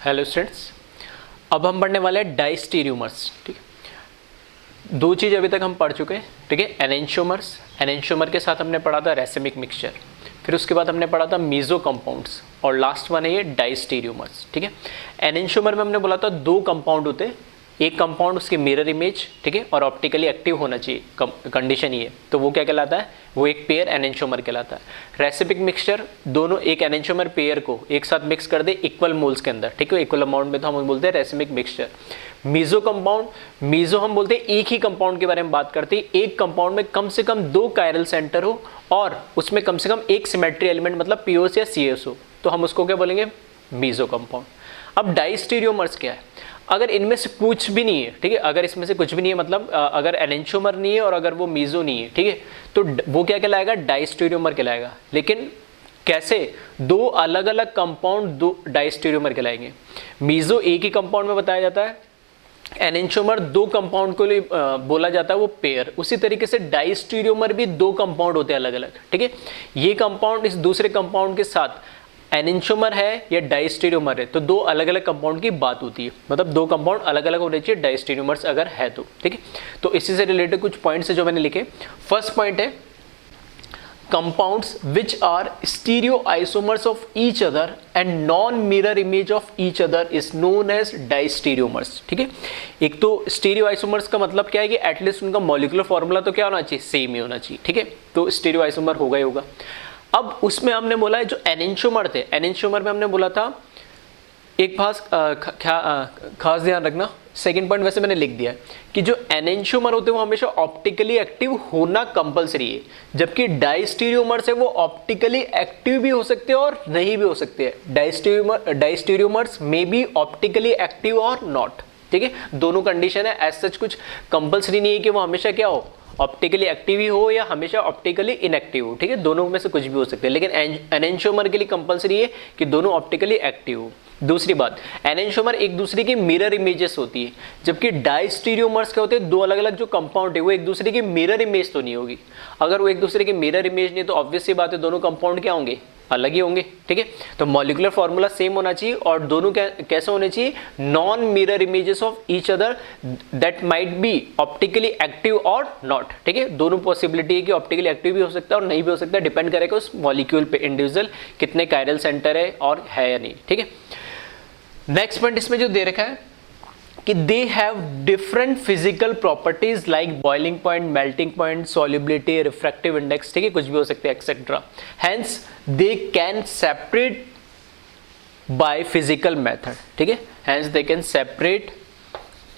Hello students, अब हम पढ़ने वाले हैं डाइस्टीरियोमर्स। ठीक है, दो चीज़ अभी तक हम पढ़ चुके हैं। ठीक है, एनेंशियोमर्स, एनेंशियोमर के साथ हमने पढ़ा था रेसिमिक मिक्सचर, फिर उसके बाद हमने पढ़ा था मीजो कंपाउंड्स, और लास्ट वन है ये डाइस्टीरियोमर्स। ठीक है, एनेंशियोमर में हमने बोला था दो कंपाउंड होते हैं, एक कंपाउंड उसके मिरर इमेज, ठीक है, और ऑप्टिकली एक्टिव होना चाहिए, कंडीशन ये, तो वो क्या कहलाता है, वो एक पेयर एनेंशियोमर कहलाता है। रेसिपिक मिक्सचर, दोनों एक एनेंशियोमर पेयर को एक साथ मिक्स कर दे इक्वल मोल्स के अंदर, ठीक है, इक्वल अमाउंट में, तो हम बोलते हैं racemic mixture. Meso compound, meso हम बोलते हैं एक ही कंपाउंड के बारे में बात करते हैं, एक कंपाउंड में कम से कम दो कायरल सेंटर हो और उसमें कम से कम एक सिमेट्री एलिमेंट मतलब पीओएस या सीएस हो, तो हम उसको क्या बोलेंगे, मीजो कंपाउंड। अब डाइस्टीरियोमर्स क्या है, अगर इनमें से कुछ भी नहीं है, ठीक है, अगर इसमें से कुछ भी नहीं है, मतलब अगर एनेंशियोमर नहीं है और अगर वो मीजो नहीं है, ठीक है, तो वो क्या कहलाएगा, डाइस्टीरियोमर कहलाएगा। लेकिन कैसे, दो अलग अलग कंपाउंड दो डाइस्टीरियोमर कहलाएंगे। मीजो एक ही कंपाउंड में बताया जाता है, एनेंशियोमर दो कंपाउंड को लिए बोला जाता है वो पेयर। उसी तरीके से डाइस्टीरियोमर भी दो कंपाउंड होते हैं अलग अलग, ठीक है, ये कंपाउंड इस दूसरे कंपाउंड के साथ एनेंशियोमर है या डाइस्टीरियोमर है, तो दो अलग अलग कंपाउंड की बात होती है, मतलब दो कंपाउंड अलग अलग होने चाहिए डाइस्टीरियोमर्स अगर है तो। ठीक है, तो इसी से रिलेटेड कुछ पॉइंट्स है जो मैंने लिखे। फर्स्ट पॉइंट है compounds which are stereo isomers of each other and non mirror image of each other is known as diastereomers. ठीक है, एक तो स्टीरियो आइसोमर्स का मतलब क्या है कि एटलीस्ट उनका मॉलिक्यूलर फॉर्मूला तो क्या होना चाहिए, सेम ही होना चाहिए। ठीक है, तो स्टीरियो आइसोमर होगा ही होगा। अब उसमें हमने बोला है जो एनेंशियोमर थे, एनेंशियोमर में हमने बोला था एक खास ध्यान रखना, सेकंड पॉइंट वैसे मैंने लिख दिया है कि जो एनेंशियोमर होते हैं वो हमेशा ऑप्टिकली एक्टिव होना कंपलसरी है, जबकि डाइस्टीरियोमर्स है वो ऑप्टिकली एक्टिव भी हो सकते हैं और नहीं भी हो सकते हैं। डाइस्टीरियोमर्स मे बी ऑप्टिकली एक्टिव और नॉट। ठीक है, दोनों कंडीशन है, एज सच कुछ कंपलसरी नहीं है कि वो हमेशा क्या हो, ऑप्टिकली एक्टिव ही हो या हमेशा ऑप्टिकली इनएक्टिव हो। ठीक है, दोनों में से कुछ भी हो सकते हैं, लेकिन एनेंशियोमर के लिए कंपलसरी है कि दोनों ऑप्टिकली एक्टिव हो। दूसरी बात, एनेंशियोमर एक दूसरे की मिरर इमेजेस होती है, जबकि डाइस्टीरियोमर्स क्या होते हैं, दो अलग अलग जो कंपाउंड है वो एक दूसरे की मिरर इमेज तो नहीं होगी। अगर वो एक दूसरे की मिरर इमेज नहीं तो ऑब्वियस सी बात है दोनों कंपाउंड क्या होंगे, अलग ही होंगे। ठीक है, तो मॉलिक्यूलर फॉर्मूला सेम होना चाहिए और दोनों कैसे होने चाहिए, non mirror images of each other that might be optically active और नॉट। ठीक है, दोनों पॉसिबिलिटी है कि ऑप्टिकली एक्टिव भी हो सकता है और नहीं भी हो सकता है, डिपेंड करेगा उस मॉलिक्यूल पे, इंडिविजुअल कितने कायरल सेंटर है और है या नहीं। ठीक है, नेक्स्ट पॉइंट इसमें जो दे रखा है कि they have different physical properties like boiling point, melting point, solubility, refractive index, ठीक है, कुछ भी हो सकते हैं etcetera. Hence they can separate by physical method. ठीक है, हेंस दे कैन सेपरेट,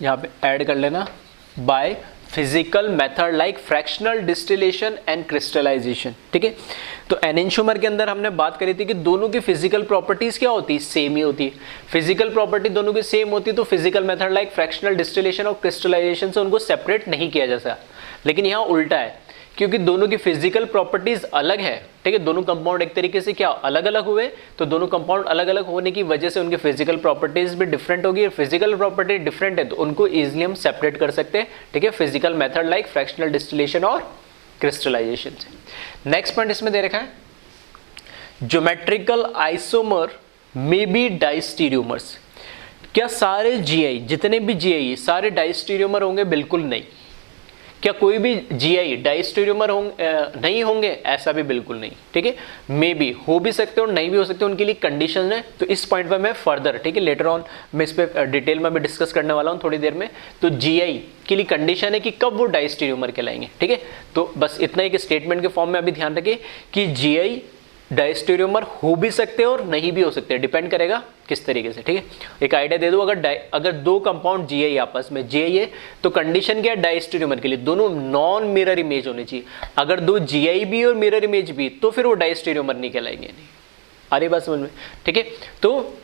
यहां पे ऐड कर लेना, by physical method like fractional distillation and crystallisation. ठीक है, तो एनेंशियोमर के अंदर हमने बात करी थी कि दोनों की फिजिकल प्रॉपर्टीज क्या होती है, सेम ही होती है। फिजिकल प्रॉपर्टी दोनों की सेम होती है तो physical method like fractional distillation और क्रिस्टलाइजेशन से उनको सेपरेट नहीं किया जा सकता। लेकिन यहाँ उल्टा है, क्योंकि दोनों की फिजिकल प्रॉपर्टीज अलग है। ठीक है, दोनों कंपाउंड एक तरीके से क्या अलग अलग हुए, तो दोनों कंपाउंड अलग अलग होने की वजह से उनकी फिजिकल प्रॉपर्टीज भी डिफरेंट होगी। फिजिकल प्रॉपर्टी डिफरेंट है तो उनको इजिली हम सेपरेट कर सकते हैं। ठीक है, physical method like fractional distillation और क्रिस्टलाइजेशन से। नेक्स्ट पॉइंट इसमें दे रखा है ज्योमेट्रिकल आइसोमर मे बी डाइस्टीरियोमर्स। क्या सारे जीआई, जितने भी जीआई सारे डाइस्टीरियोमर होंगे, बिल्कुल नहीं। क्या कोई भी जीआई डाइस्टीरियोमर नहीं होंगे, ऐसा भी बिल्कुल नहीं। ठीक है, मे बी हो भी सकते और नहीं भी हो सकते, उनके लिए कंडीशन है। तो इस पॉइंट पर मैं फर्दर, ठीक है, लेटर ऑन मैं इस पर डिटेल में भी डिस्कस करने वाला हूँ थोड़ी देर में। तो जीआई के लिए कंडीशन है कि कब वो डाइस्टीरियोमर कहलाएंगे। ठीक है, तो बस इतना ही कि स्टेटमेंट के फॉर्म में अभी ध्यान रखें कि जीआई डाइस्टीरियोमर हो भी सकते हैं और नहीं भी हो सकते, डिपेंड करेगा किस तरीके से। ठीक है, एक आइडिया दे दो, अगर दो कंपाउंड जीआई आपस में जीआई है तो कंडीशन क्या है डाइस्टीरियोमर के लिए, दोनों नॉन मिरर इमेज होनी चाहिए। अगर दो जीआई भी और मिरर इमेज भी तो फिर वो डाइस्टीरियोमर नहीं कहलाएंगे। नहीं आ रही बात समझ में? ठीक है, तो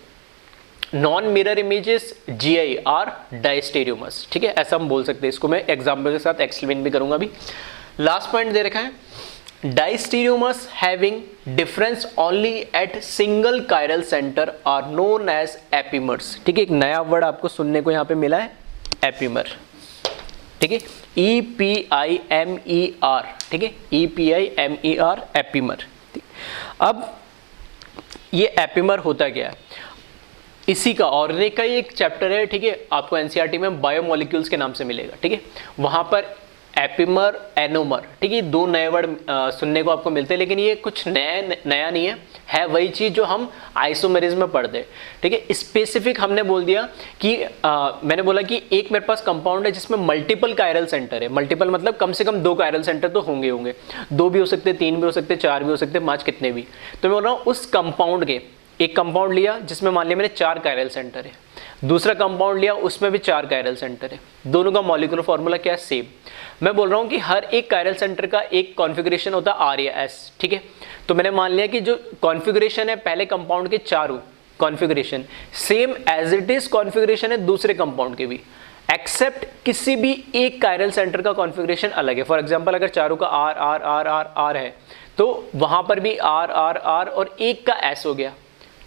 नॉन मिरर इमेजेस जीआई आर डाइस्टीरियोमर्स। ठीक है, ऐसा हम बोल सकते हैं, इसको मैं एग्जाम्पल के साथ एक्सप्लेन भी करूंगा। अभी लास्ट पॉइंट दे रखा है Diastereomers having difference only at single chiral center are known as epimers। ठीक है, एक नया वर्ड आपको सुनने को यहाँ पे मिला है, एपिमर। ठीक है, EPIMER। ठीक है, EPIMER, एपिमर। अब ये एपिमर होता क्या है, इसी का ऑर्गेनिक का ही एक चैप्टर है, ठीक है, आपको एनसीईआरटी में बायोमोलिक्यूल्स के नाम से मिलेगा, ठीक है। वहां पर एपिमर, एनोमर, ठीक है, दो नए वर्ड सुनने को आपको मिलते हैं, लेकिन ये कुछ नया नहीं है वही चीज जो हम आइसोमेरिज्म में पढ़ते हैं, ठीक है। स्पेसिफिक हमने बोल दिया कि मैंने बोला कि एक मेरे पास कंपाउंड है जिसमें मल्टीपल कायरल सेंटर है। मल्टीपल मतलब कम से कम 2 कायरल सेंटर तो होंगे, 2 भी हो सकते, 3 भी हो सकते, 4 भी हो सकते, 5 कितने भी। तो मैं बोल रहा हूँ उस कंपाउंड के, एक कंपाउंड लिया जिसमें मान लिया मैंने 4 कायरल सेंटर है, दूसरा कंपाउंड लिया उसमें भी 4 कायरल सेंटर है, दोनों का मॉलिक्यूलर फॉर्मूला क्या है, सेम। मैं बोल रहा हूं कि हर एक कायरल सेंटर का एक कॉन्फ़िगरेशन होता है आर या एस, ठीक है। तो मैंने मान लिया कि जो कॉन्फ़िगरेशन है पहले कंपाउंड के चारों configuration same as it is configuration है दूसरे कंपाउंड के भी, एक्सेप्ट किसी भी एक कायरल सेंटर का कॉन्फ़िगरेशन अलग है। फॉर एग्जांपल अगर चारों का R R R R R है तो वहां पर भी आर आर आर और एक का एस हो गया,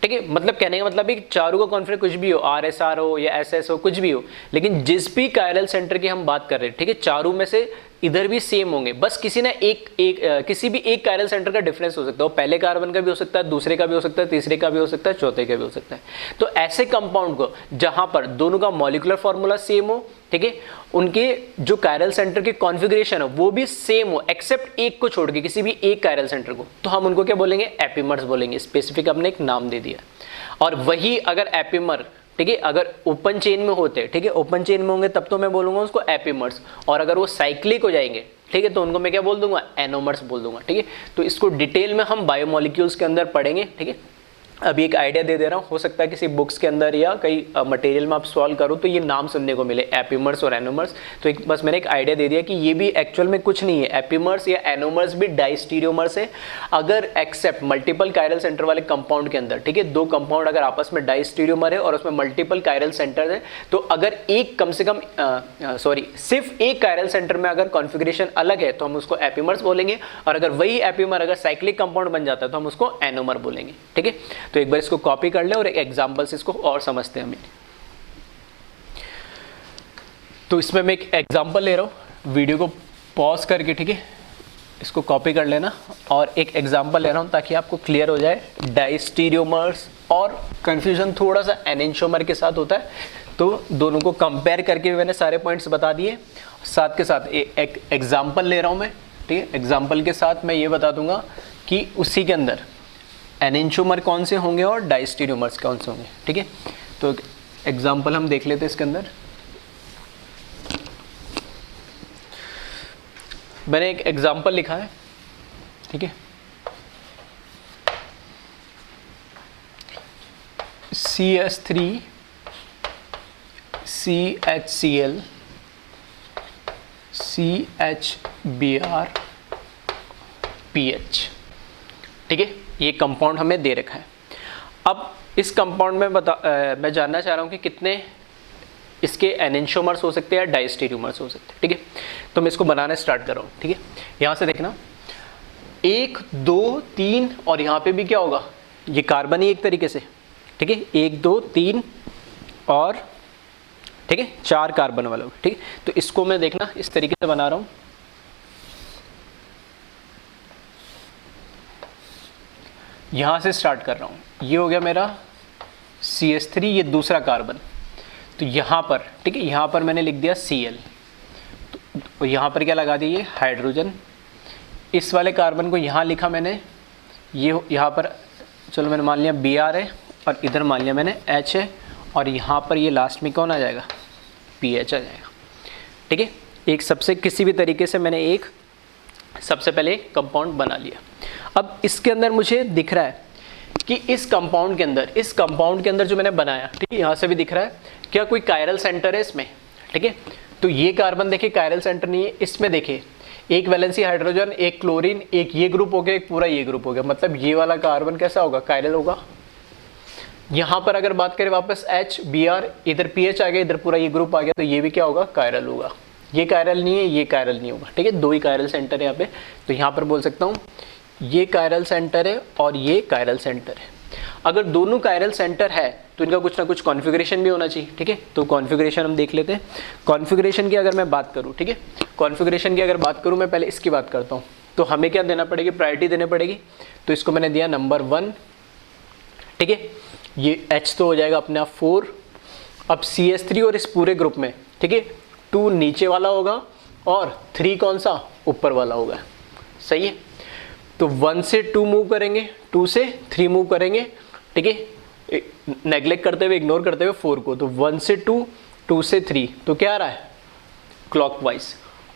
ठीक है। मतलब कहने का मतलब है कि चारों का कॉन्फिगर कुछ भी हो, आर एस आर हो या एस एस हो, कुछ भी हो, लेकिन जिस भी कायरल सेंटर की हम बात कर रहे हैं, ठीक है, चारों में से इधर भी सेम होंगे, बस किसी ना किसी भी एक कायरल सेंटर का डिफरेंस हो सकता है, वो पहले कार्बन का भी हो सकता है, दूसरे का भी हो सकता है, तीसरे का भी हो सकता है, चौथे का भी हो सकता है। तो ऐसे कंपाउंड को जहां पर दोनों का मॉलिक्यूलर फॉर्मूला सेम हो, ठीक है, उनके जो कायरल सेंटर के कॉन्फ़िगरेशन हो वो भी सेम हो एक्सेप्ट एक को छोड़ के, किसी भी एक कायरल सेंटर को, तो हम उनको क्या बोलेंगे, एपिमर्स बोलेंगे। स्पेसिफिक हमने एक नाम दे दिया। और वही अगर एपिमर, ठीक है, अगर ओपन चेन में होते, ठीक है, ओपन चेन में होंगे तब तो मैं बोलूंगा उसको एपिमर्स, और अगर वो साइक्लिक हो जाएंगे, ठीक है, तो उनको मैं क्या बोल दूंगा, एनोमर्स बोल दूंगा, ठीक है। तो इसको डिटेल में हम बायोमोलिक्यूल्स के अंदर पढ़ेंगे, ठीक है। अभी एक आइडिया दे रहा हूँ, हो सकता है किसी बुक्स के अंदर या कई मटेरियल में आप सॉल्व करो तो ये नाम सुनने को मिले, एपिमर्स और एनोमर्स। तो एक बस मैंने एक आइडिया दे दिया कि ये भी एक्चुअल में कुछ नहीं है, एपिमर्स या एनोमर्स भी डाइस्टीरियोमर्स है अगर एक्सेप्ट मल्टीपल कायरल सेंटर वाले कंपाउंड के अंदर, ठीक है, 2 कंपाउंड अगर आपस में डाइस्टीरियोमर है और उसमें मल्टीपल कायरल सेंटर है, तो अगर एक कम से कम सिर्फ एक कायरल सेंटर में अगर कॉन्फ़िगरेशन अलग है तो हम उसको एपिमर्स बोलेंगे, और अगर वही एपिमर अगर साइक्लिक कंपाउंड बन जाता है तो हम उसको एनोमर बोलेंगे, ठीक है। तो एक बार इसको कॉपी कर ले और एक एग्जांपल से इसको और समझते हैं हम। तो इसमें मैं एक एग्जांपल ले रहा हूं, वीडियो को पॉज करके, ठीक है, इसको कॉपी कर लेना और एक एग्जांपल ले रहा हूं ताकि आपको क्लियर हो जाए डाइस्टीरियोमर्स, और कंफ्यूजन थोड़ा सा एनेंटियोमर के साथ होता है, तो दोनों को कंपेयर करके मैंने सारे पॉइंट्स बता दिए। साथ के साथ एक एग्जाम्पल ले रहा हूं मैं, ठीक है, एग्जाम्पल के साथ मैं ये बता दूंगा कि उसी के अंदर एनेंटियोमर कौन से होंगे और डाइस्टीरियोमर्स कौन से होंगे, ठीक है। तो एग्जाम्पल हम देख लेते हैं इसके अंदर। मैंने एक एग्जाम्पल लिखा है, ठीक है, CS3 CHCl CHBr PH, ठीक है, ये कंपाउंड हमें दे रखा है। अब इस कंपाउंड में मैं जानना चाह रहा हूँ कि कितने इसके एनेंटियोमर्स हो सकते हैं या डाइस्टीरियोमर्स हो सकते हैं, ठीक है। तो मैं इसको बनाना स्टार्ट कर रहा हूँ, ठीक है। यहाँ से देखना 1 2 3 और यहाँ पे भी क्या होगा, ये कार्बन ही एक तरीके से, ठीक है, 1 2 3 और, ठीक है, 4 कार्बन वाला, ठीक है। तो इसको मैं देखना इस तरीके से बना रहा हूँ। यहाँ से स्टार्ट कर रहा हूँ, ये हो गया मेरा CH3, ये दूसरा कार्बन, तो यहाँ पर, ठीक है, यहाँ पर मैंने लिख दिया Cl, तो यहाँ पर क्या लगा दिया, ये हाइड्रोजन। इस वाले कार्बन को यहाँ लिखा मैंने, ये यहाँ पर चलो मैंने मान लिया Br है, और इधर मान लिया मैंने H है, और यहाँ पर ये लास्ट में कौन आ जाएगा, PH आ जाएगा, ठीक है। एक सबसे किसी भी तरीके से मैंने एक सबसे पहले कंपाउंड बना लिया। अब इसके अंदर मुझे दिख रहा है कि इस कंपाउंड के अंदर जो मैंने बनाया, ठीक है, यहाँ से भी दिख रहा है क्या कोई कायरल सेंटर है इसमें, ठीक है। तो ये कार्बन देखिए कायरल सेंटर नहीं है, इसमें देखिए एक वैलेंसी हाइड्रोजन, एक क्लोरीन, एक ये ग्रुप हो गया, एक पूरा ये ग्रुप हो गया, मतलब ये वाला कार्बन कैसा होगा, कायरल होगा। यहाँ पर अगर बात करें वापस HBr, इधर PH आ गया, इधर पूरा ये ग्रुप आ गया, तो ये भी क्या होगा, कायरल होगा। ये कायरल नहीं है, ये कायरल नहीं होगा, ठीक है। 2 ही कायरल सेंटर है यहाँ पे, तो यहाँ पर बोल सकता हूँ ये कायरल सेंटर है और ये कायरल सेंटर है। अगर दोनों कायरल सेंटर है तो इनका कुछ ना कुछ कॉन्फ़िगरेशन भी होना चाहिए, ठीक है। तो कॉन्फ़िगरेशन हम देख लेते हैं। कॉन्फ़िगरेशन की अगर मैं बात करूँ, ठीक है, कॉन्फ़िगरेशन की अगर बात करूँ, मैं पहले इसकी बात करता हूँ। तो हमें क्या देना पड़ेगी, प्रायोरिटी देनी पड़ेगी। तो इसको मैंने दिया नंबर 1, ठीक है। ये H तो हो जाएगा अपने आप 4। अब CH3 और इस पूरे ग्रुप में, ठीक है, 2 नीचे वाला होगा और 3 कौन सा, ऊपर वाला होगा। सही है, तो 1 से 2 मूव करेंगे, 2 से 3 मूव करेंगे, ठीक है, नेग्लेक्ट करते हुए, इग्नोर करते हुए 4 को। तो 1 से 2, 2 से 3, तो क्या आ रहा है, क्लॉकवाइज।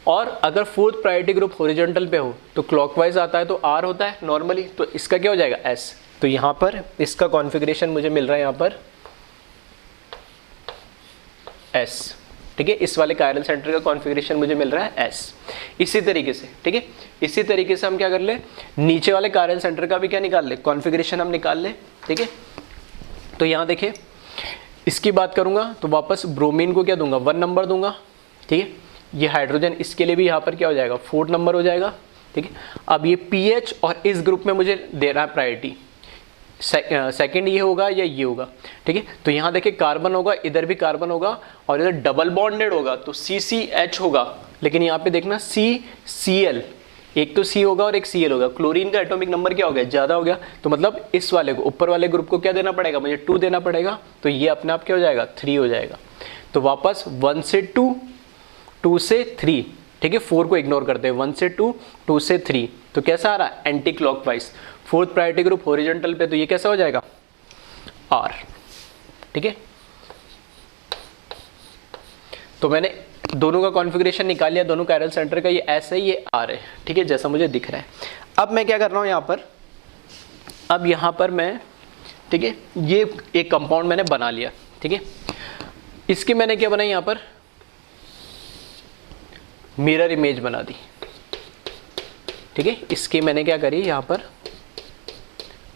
और अगर फोर्थ प्रायोरिटी ग्रुप हॉरिजॉन्टल पे हो तो क्लॉकवाइज आता है, तो R होता है नॉर्मली, तो इसका क्या हो जाएगा, S। तो यहाँ पर इसका कॉन्फ़िगरेशन मुझे मिल रहा है यहाँ पर S, ठीक है, इस वाले कायरल सेंटर का कॉन्फ़िगरेशन मुझे मिल रहा है S। इसी तरीके से, ठीक है, इसी तरीके से हम क्या कर ले, नीचे वाले कायरल सेंटर का भी क्या निकाल ले, कॉन्फ़िगरेशन हम निकाल ले, ठीक है। तो यहाँ देखिए, इसकी बात करूँगा तो वापस ब्रोमीन को क्या दूंगा, 1 नंबर दूंगा, ठीक है। ये हाइड्रोजन, इसके लिए भी यहाँ पर क्या हो जाएगा, 4 नंबर हो जाएगा, ठीक है। अब ये पीएच और इस ग्रुप में मुझे दे रहा है प्रायोरिटी, सेकंड ये होगा या ये होगा, ठीक है। तो यहाँ देखिए कार्बन होगा, इधर भी कार्बन होगा और इधर डबल बॉन्डेड होगा तो CCH होगा, लेकिन यहाँ पे देखना CCl, एक तो C होगा और एक Cl होगा। क्लोरीन का एटॉमिक नंबर क्या हो गया, ज़्यादा हो गया, तो मतलब इस वाले को, ऊपर वाले ग्रुप को क्या देना पड़ेगा, मुझे 2 देना पड़ेगा, तो ये अपने आप क्या हो जाएगा, 3 हो जाएगा। तो वापस 1 से 2, 2 से 3, ठीक है, 4 को इग्नोर करते हैं, 1 से 2, 2 से 3, तो कैसा आ रहा है, anti clockwise. Fourth priority group horizontal पे, तो ये कैसा हो जाएगा, R, ठीक है। तो मैंने दोनों का कॉन्फ़िगरेशन निकाल लिया, दोनों कायरल सेंटर का, ये S है, ये R है, ठीक है, जैसा मुझे दिख रहा है। अब मैं क्या कर रहा हूँ यहाँ पर, अब यहाँ पर मैं, ठीक है, ये एक कंपाउंड मैंने बना लिया, ठीक है। इसकी मैंने क्या बनाई, यहाँ पर मिरर इमेज बना दी, ठीक है। इसकी मैंने क्या करी, यहाँ पर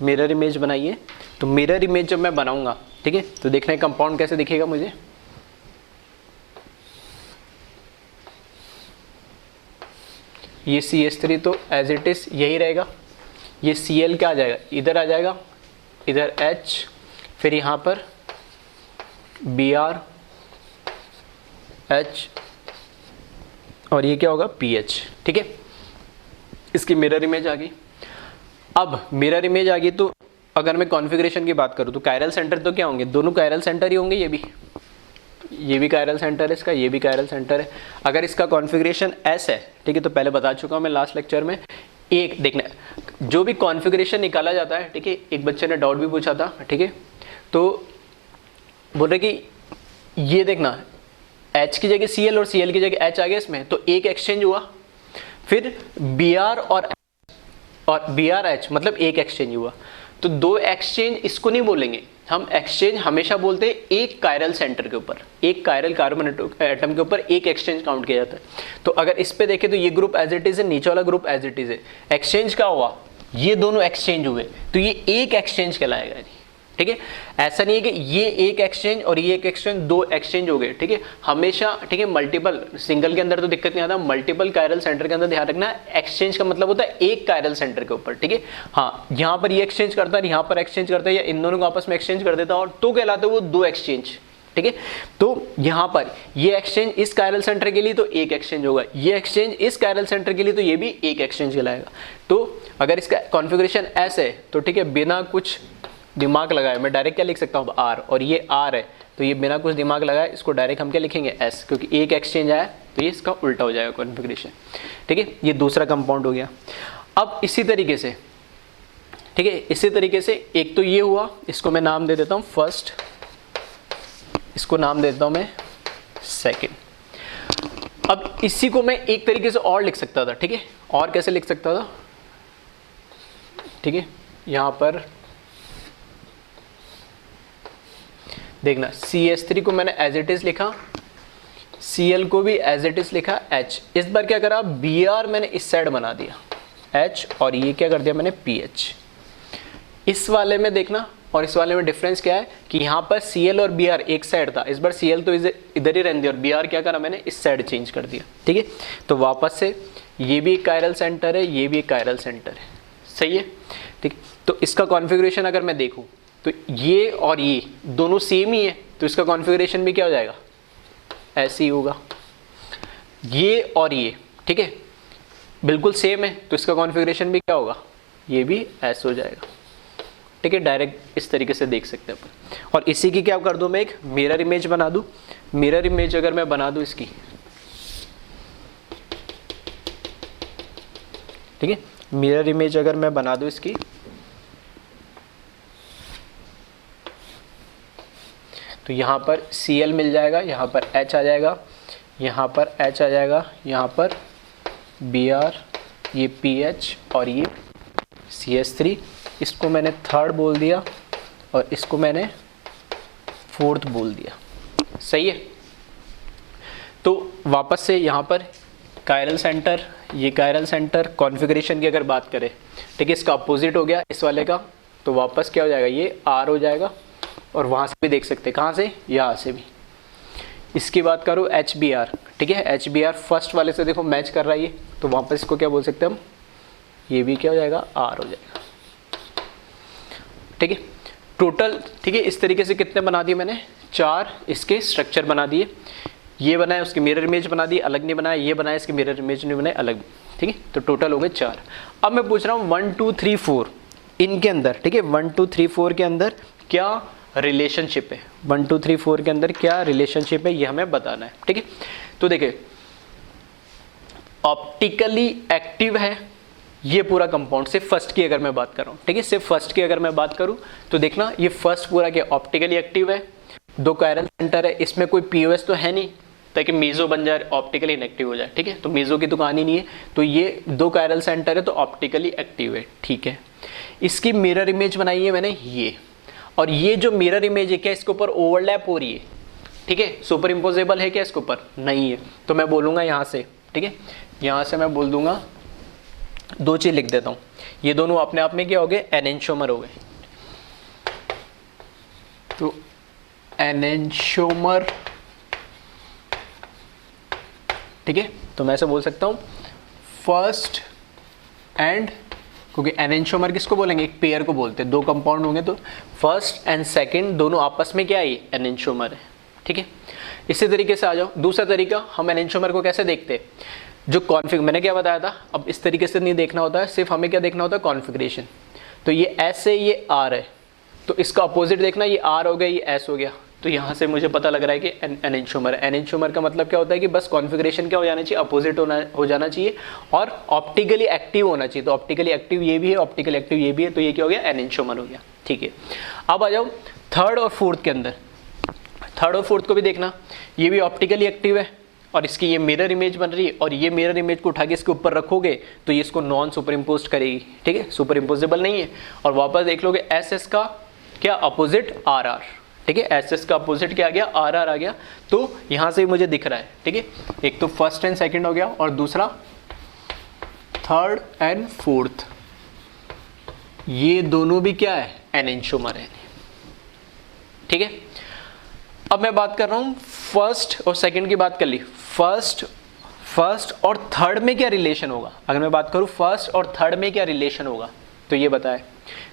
मिरर इमेज बनाई है। तो मिरर इमेज जब मैं बनाऊंगा, ठीक है, तो देखना है कंपाउंड कैसे दिखेगा मुझे। ये CH3 तो एज इट इज यही रहेगा, ये Cl क्या आ जाएगा, इधर आ जाएगा, इधर H, फिर यहाँ पर Br, H, और ये क्या होगा, PH, ठीक है। इसकी मिरर इमेज आ गई। अब मिरर इमेज आ गई, तो अगर मैं कॉन्फ़िगरेशन की बात करूँ तो कायरल सेंटर तो क्या होंगे, दोनों कायरल सेंटर ही होंगे, ये भी कायरल सेंटर है इसका, ये भी कायरल सेंटर है। अगर इसका कॉन्फ़िगरेशन S है, ठीक है, तो पहले बता चुका हूँ मैं लास्ट लेक्चर में। एक देखना, जो भी कॉन्फ़िगरेशन निकाला जाता है, ठीक है, एक बच्चे ने डाउट भी पूछा था, ठीक है, तो बोल रहे कि ये देखना, H की जगह Cl और Cl की जगह H आ गया इसमें, तो एक एक्सचेंज हुआ, फिर Br और BrH, मतलब एक एक्सचेंज हुआ। तो 2 एक्सचेंज इसको नहीं बोलेंगे हम, एक्सचेंज हमेशा बोलते हैं एक कायरल सेंटर के ऊपर, एक कायरल कार्बन एटम के ऊपर एक एक्सचेंज काउंट किया जाता है। तो अगर इस पे देखें तो ये ग्रुप एज इट इज है, नीचे वाला ग्रुप एज इट इज है। एक्सचेंज क्या हुआ, ये दोनों एक्सचेंज हुए, तो ये एक एक्सचेंज कहलाएगा, ठीक है। ऐसा नहीं है कि ये एक एक्सचेंज और ये एक एक्सचेंज, 2 एक्सचेंज हो गए, ठीक है, हमेशा, ठीक है। मल्टीपल, सिंगल के अंदर तो दिक्कत नहीं आता, मल्टीपल कायरल सेंटर के अंदर ध्यान रखना, एक्सचेंज का मतलब होता है एक कायरल सेंटर के ऊपर, ठीक है। हाँ, यहाँ पर ये एक्सचेंज करता है, यहाँ पर एक्सचेंज करता है, या इन दोनों को आपस में एक्सचेंज कर देता है, और तो कहलाते हैं वो 2 एक्सचेंज, ठीक है। तो यहाँ पर ये एक्सचेंज इस कायरल सेंटर के लिए तो एक एक्सचेंज होगा, ये एक्सचेंज इस कायरल सेंटर के लिए तो ये भी एक एक्सचेंज कहलाएगा। तो अगर इसका कॉन्फ़िगरेशन ऐसे है तो ठीक है, बिना कुछ दिमाग लगाए मैं डायरेक्ट क्या लिख सकता हूँ, R, और ये R है, तो ये बिना कुछ दिमाग लगाए इसको डायरेक्ट हम क्या लिखेंगे, S, क्योंकि एक एक्सचेंज आया तो ये इसका उल्टा हो जाएगा कॉन्फ़िगरेशन, ठीक है। ये दूसरा कंपाउंड हो गया। अब इसी तरीके से, ठीक है, इसी तरीके से एक तो ये हुआ, इसको मैं नाम दे देता हूँ फर्स्ट, इसको नाम दे देता हूँ मैं सेकेंड। अब इसी को मैं एक तरीके से और लिख सकता था, ठीक है, और कैसे लिख सकता था, ठीक है, यहाँ पर देखना, CH3 को मैंने एज इट इज लिखा, Cl को भी एज इट इज लिखा, H। इस बार क्या करा, Br मैंने इस साइड बना दिया H, और ये क्या कर दिया मैंने PH। इस वाले में देखना, और इस वाले में डिफरेंस क्या है कि यहाँ पर Cl और Br एक साइड था, इस बार Cl तो इधर ही रहने दिया, और Br क्या करा मैंने, इस साइड चेंज कर दिया, ठीक है। तो वापस से ये भी एक कायरल सेंटर है, ये भी एक कायरल सेंटर है, सही है, ठीक। तो इसका कॉन्फ़िगरेशन अगर मैं देखूँ तो ये और ये दोनों सेम ही है, तो इसका कॉन्फ़िगरेशन भी क्या हो जाएगा, ऐसे ही होगा। ये और ये, ठीक है, बिल्कुल सेम है, तो इसका कॉन्फ़िगरेशन भी क्या होगा, ये भी ऐसे हो जाएगा, ठीक है, डायरेक्ट इस तरीके से देख सकते हैं अपन। और इसी की क्या कर दूं मैं, एक मिरर इमेज बना दूं। मिरर इमेज अगर मैं बना दूं इसकी, ठीक है, मिरर इमेज अगर मैं बना दूं इसकी, तो यहाँ पर Cl मिल जाएगा, यहाँ पर H आ जाएगा, यहाँ पर H आ जाएगा, यहाँ पर Br, ये PH और ये CH3। इसको मैंने थर्ड बोल दिया और इसको मैंने फोर्थ बोल दिया, सही है। तो वापस से यहाँ पर कायरल सेंटर, ये कायरल सेंटर कॉन्फ़िगरेशन की अगर बात करें, ठीक है, इसका अपोजिट हो गया इस वाले का, तो वापस क्या हो जाएगा, ये R हो जाएगा। और वहाँ से भी देख सकते हैं, कहाँ से, यहाँ से भी। इसकी बात करूँ HBr, ठीक है, HBr फर्स्ट वाले से देखो मैच कर रहा है ये, तो वापस इसको क्या बोल सकते हैं हम, ये भी क्या हो जाएगा, R हो जाएगा, ठीक है। टोटल, ठीक है, इस तरीके से कितने बना दिए मैंने, 4 इसके स्ट्रक्चर बना दिए। ये बनाया, उसकी मिरर इमेज बना दी, अलग नहीं बनाया, ये बनाया, इसकी मिरर इमेज नहीं बनाया, अलग, ठीक है। तो टोटल हो गए 4। अब मैं पूछ रहा हूँ 1 2 3 4 इनके अंदर, ठीक है, 1 2 3 4 के अंदर क्या रिलेशनशिप है, 1 2 3 4 के अंदर क्या रिलेशनशिप है, ये हमें बताना है, ठीक है। तो देखिए, ऑप्टिकली एक्टिव है ये पूरा कंपाउंड, सिर्फ फर्स्ट की अगर मैं बात कर रहा हूँ, ठीक है, सिर्फ फर्स्ट की अगर मैं बात करूँ तो देखना ये फर्स्ट पूरा क्या ऑप्टिकली एक्टिव है, 2 कायरल सेंटर है, इसमें कोई पीओएस तो है नहीं ताकि मीजो बन जाए, ऑप्टिकली इनएक्टिव हो जाए, ठीक है, तो मीजो की दुकान ही नहीं है, तो ये 2 कायरल सेंटर है तो ऑप्टिकली एक्टिव है, ठीक है। इसकी मिरर इमेज बनाई है मैंने ये, और ये जो मिरर इमेज है क्या इसके ऊपर ओवरलैप हो रही है, ठीक है, सुपर इम्पोजेबल है क्या इसके ऊपर, नहीं है, तो मैं बोलूँगा यहाँ से, ठीक है, यहाँ से मैं बोल दूंगा, 2 चीज लिख देता हूँ, ये दोनों अपने आप में क्या हो गए, एनेंशियोमर हो गए। तो एनेंशियोमर, ठीक है, तो मैं ऐसे बोल सकता हूँ फर्स्ट एंड, क्योंकि एनेंशियोमर किसको बोलेंगे, एक पेयर को बोलते हैं, 2 कंपाउंड होंगे तो फर्स्ट एंड सेकंड दोनों आपस में क्या है, एनेंशियोमर है, ठीक है। इसी तरीके से आ जाओ, दूसरा तरीका, हम एनेंशियोमर को कैसे देखते हैं, जो कॉन्फ़िग, मैंने क्या बताया था, अब इस तरीके से नहीं देखना होता है, सिर्फ हमें क्या देखना होता है, कॉन्फ़िगरेशन। तो ये S है, ये R है, तो इसका अपोजिट देखना, ये R हो गया, ये S हो गया, तो यहाँ से मुझे पता लग रहा है कि एनेंशियोमर है। एनेंशियोमर का मतलब क्या होता है कि बस कॉन्फ़िगरेशन क्या हो जाना चाहिए, अपोजिट हो जाना चाहिए और ऑप्टिकली एक्टिव होना चाहिए, तो ऑप्टिकली एक्टिव ये भी है, ऑप्टिकली एक्टिव ये भी है, तो ये क्या हो गया, एनेंशियोमर हो गया, ठीक है। अब आ जाओ थर्ड और फोर्थ के अंदर, थर्ड और फोर्थ को भी देखना, ये भी ऑप्टिकली एक्टिव है और इसकी ये मिरर इमेज बन रही है, और ये मिरर इमेज को उठा के इसके ऊपर रखोगे तो ये इसको नॉन सुपर इम्पोज करेगी, ठीक है, सुपर इम्पोजेबल नहीं है। और वापस देख लोगे SS का क्या अपोजिट RR, ठीक है, SS का अपोजिट क्या आ गया, RR आ गया, तो यहाँ से मुझे दिख रहा है, ठीक है, एक तो फर्स्ट एंड सेकेंड हो गया और दूसरा थर्ड एंड फोर्थ, ये दोनों भी क्या है, एनेंशियोमर है, ठीक है। अब मैं बात कर रहा हूँ फर्स्ट और सेकंड की बात कर ली, फर्स्ट और थर्ड में क्या रिलेशन होगा, अगर मैं बात करूँ फर्स्ट और थर्ड में क्या रिलेशन होगा, तो ये बताए।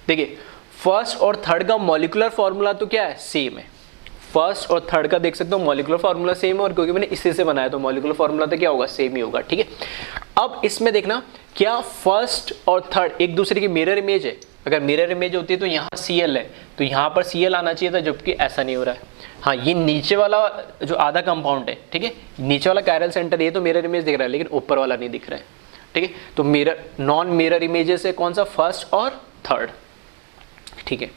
देखिए फर्स्ट और थर्ड का मॉलिक्यूलर फॉर्मूला तो क्या है, सेम है, फर्स्ट और थर्ड का देख सकते हो मॉलिक्यूलर फार्मूला सेम है, और क्योंकि मैंने इसी से बनाया तो मॉलिक्यूलर फार्मूला तो क्या होगा, सेम ही होगा, ठीक है। अब इसमें देखना क्या फर्स्ट और थर्ड एक दूसरे की मिरर इमेज है, अगर मिरर इमेज होती है तो यहाँ Cl है, तो यहाँ पर Cl आना चाहिए था, जबकि ऐसा नहीं हो रहा है। हाँ, ये नीचे वाला जो आधा कंपाउंड है, ठीक है, नीचे वाला कायरल सेंटर ये तो मिरर इमेज दिख रहा है, लेकिन ऊपर वाला नहीं दिख रहा है, ठीक है। तो मिरर, नॉन मिरर इमेजेस है कौन सा, फर्स्ट और थर्ड, ठीक है।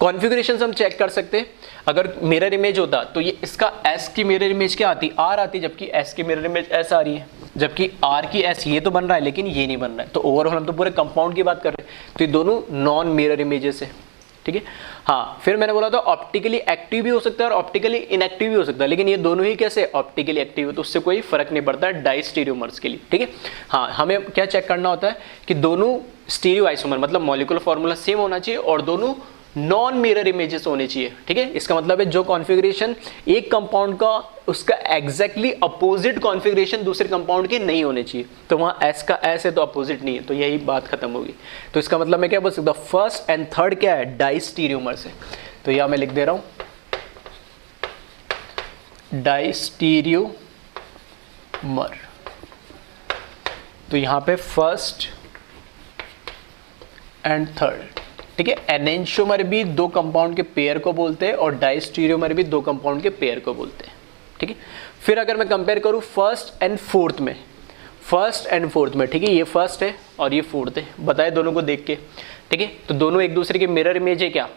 कॉन्फ़िगरेशन हम चेक कर सकते हैं, अगर मिरर इमेज होता तो ये इसका S की मिरर इमेज क्या आती, R आती, जबकि S की मिरर इमेज S आ रही है, जबकि R की S ये तो बन रहा है लेकिन ये नहीं बन रहा है, तो ओवरऑल हम तो पूरे कंपाउंड की बात कर रहे हैं, तो ये दोनों नॉन मिरर इमेजेस है, ठीक है। हाँ, फिर मैंने बोला था ऑप्टिकली एक्टिव भी हो सकता है और ऑप्टिकली इनएक्टिव भी हो सकता है, लेकिन ये दोनों ही कैसे ऑप्टिकली एक्टिव है, तो उससे कोई फर्क नहीं पड़ता है डाइस्टीरियोमर्स के लिए, ठीक है। हाँ, हमें क्या चेक करना होता है कि दोनों स्टीरियो आइसोमर, मतलब मॉलिक्यूलर फॉर्मूला सेम होना चाहिए और दोनों नॉन मिरर इमेजेस होने चाहिए, ठीक है। इसका मतलब है जो कॉन्फ़िगरेशन एक कंपाउंड का, उसका एग्जैक्टली अपोजिट कॉन्फ़िगरेशन दूसरे कंपाउंड की नहीं होने चाहिए, तो वहाँ S का S है तो अपोजिट नहीं है, तो यही बात खत्म होगी। तो इसका मतलब मैं क्या बोल सकता हूँ, फर्स्ट एंड थर्ड क्या है, डाइस्टीरियोमर्स है, तो यहाँ मैं लिख दे रहा हूँ डाइस्टीरियोमर, तो यहाँ पे फर्स्ट एंड थर्ड, ठीक है। एनेंशियोमर भी दो कंपाउंड के पेयर को बोलते हैं और डाइस्टीरियोमर भी दो कंपाउंड के पेयर को बोलते हैं, ठीक है। फिर अगर मैं कंपेयर करूँ फर्स्ट एंड फोर्थ में, ठीक है, ये फर्स्ट है और ये फोर्थ है, बताए दोनों को देख के, ठीक है। तो दोनों एक दूसरे के मिरर इमेज है क्या?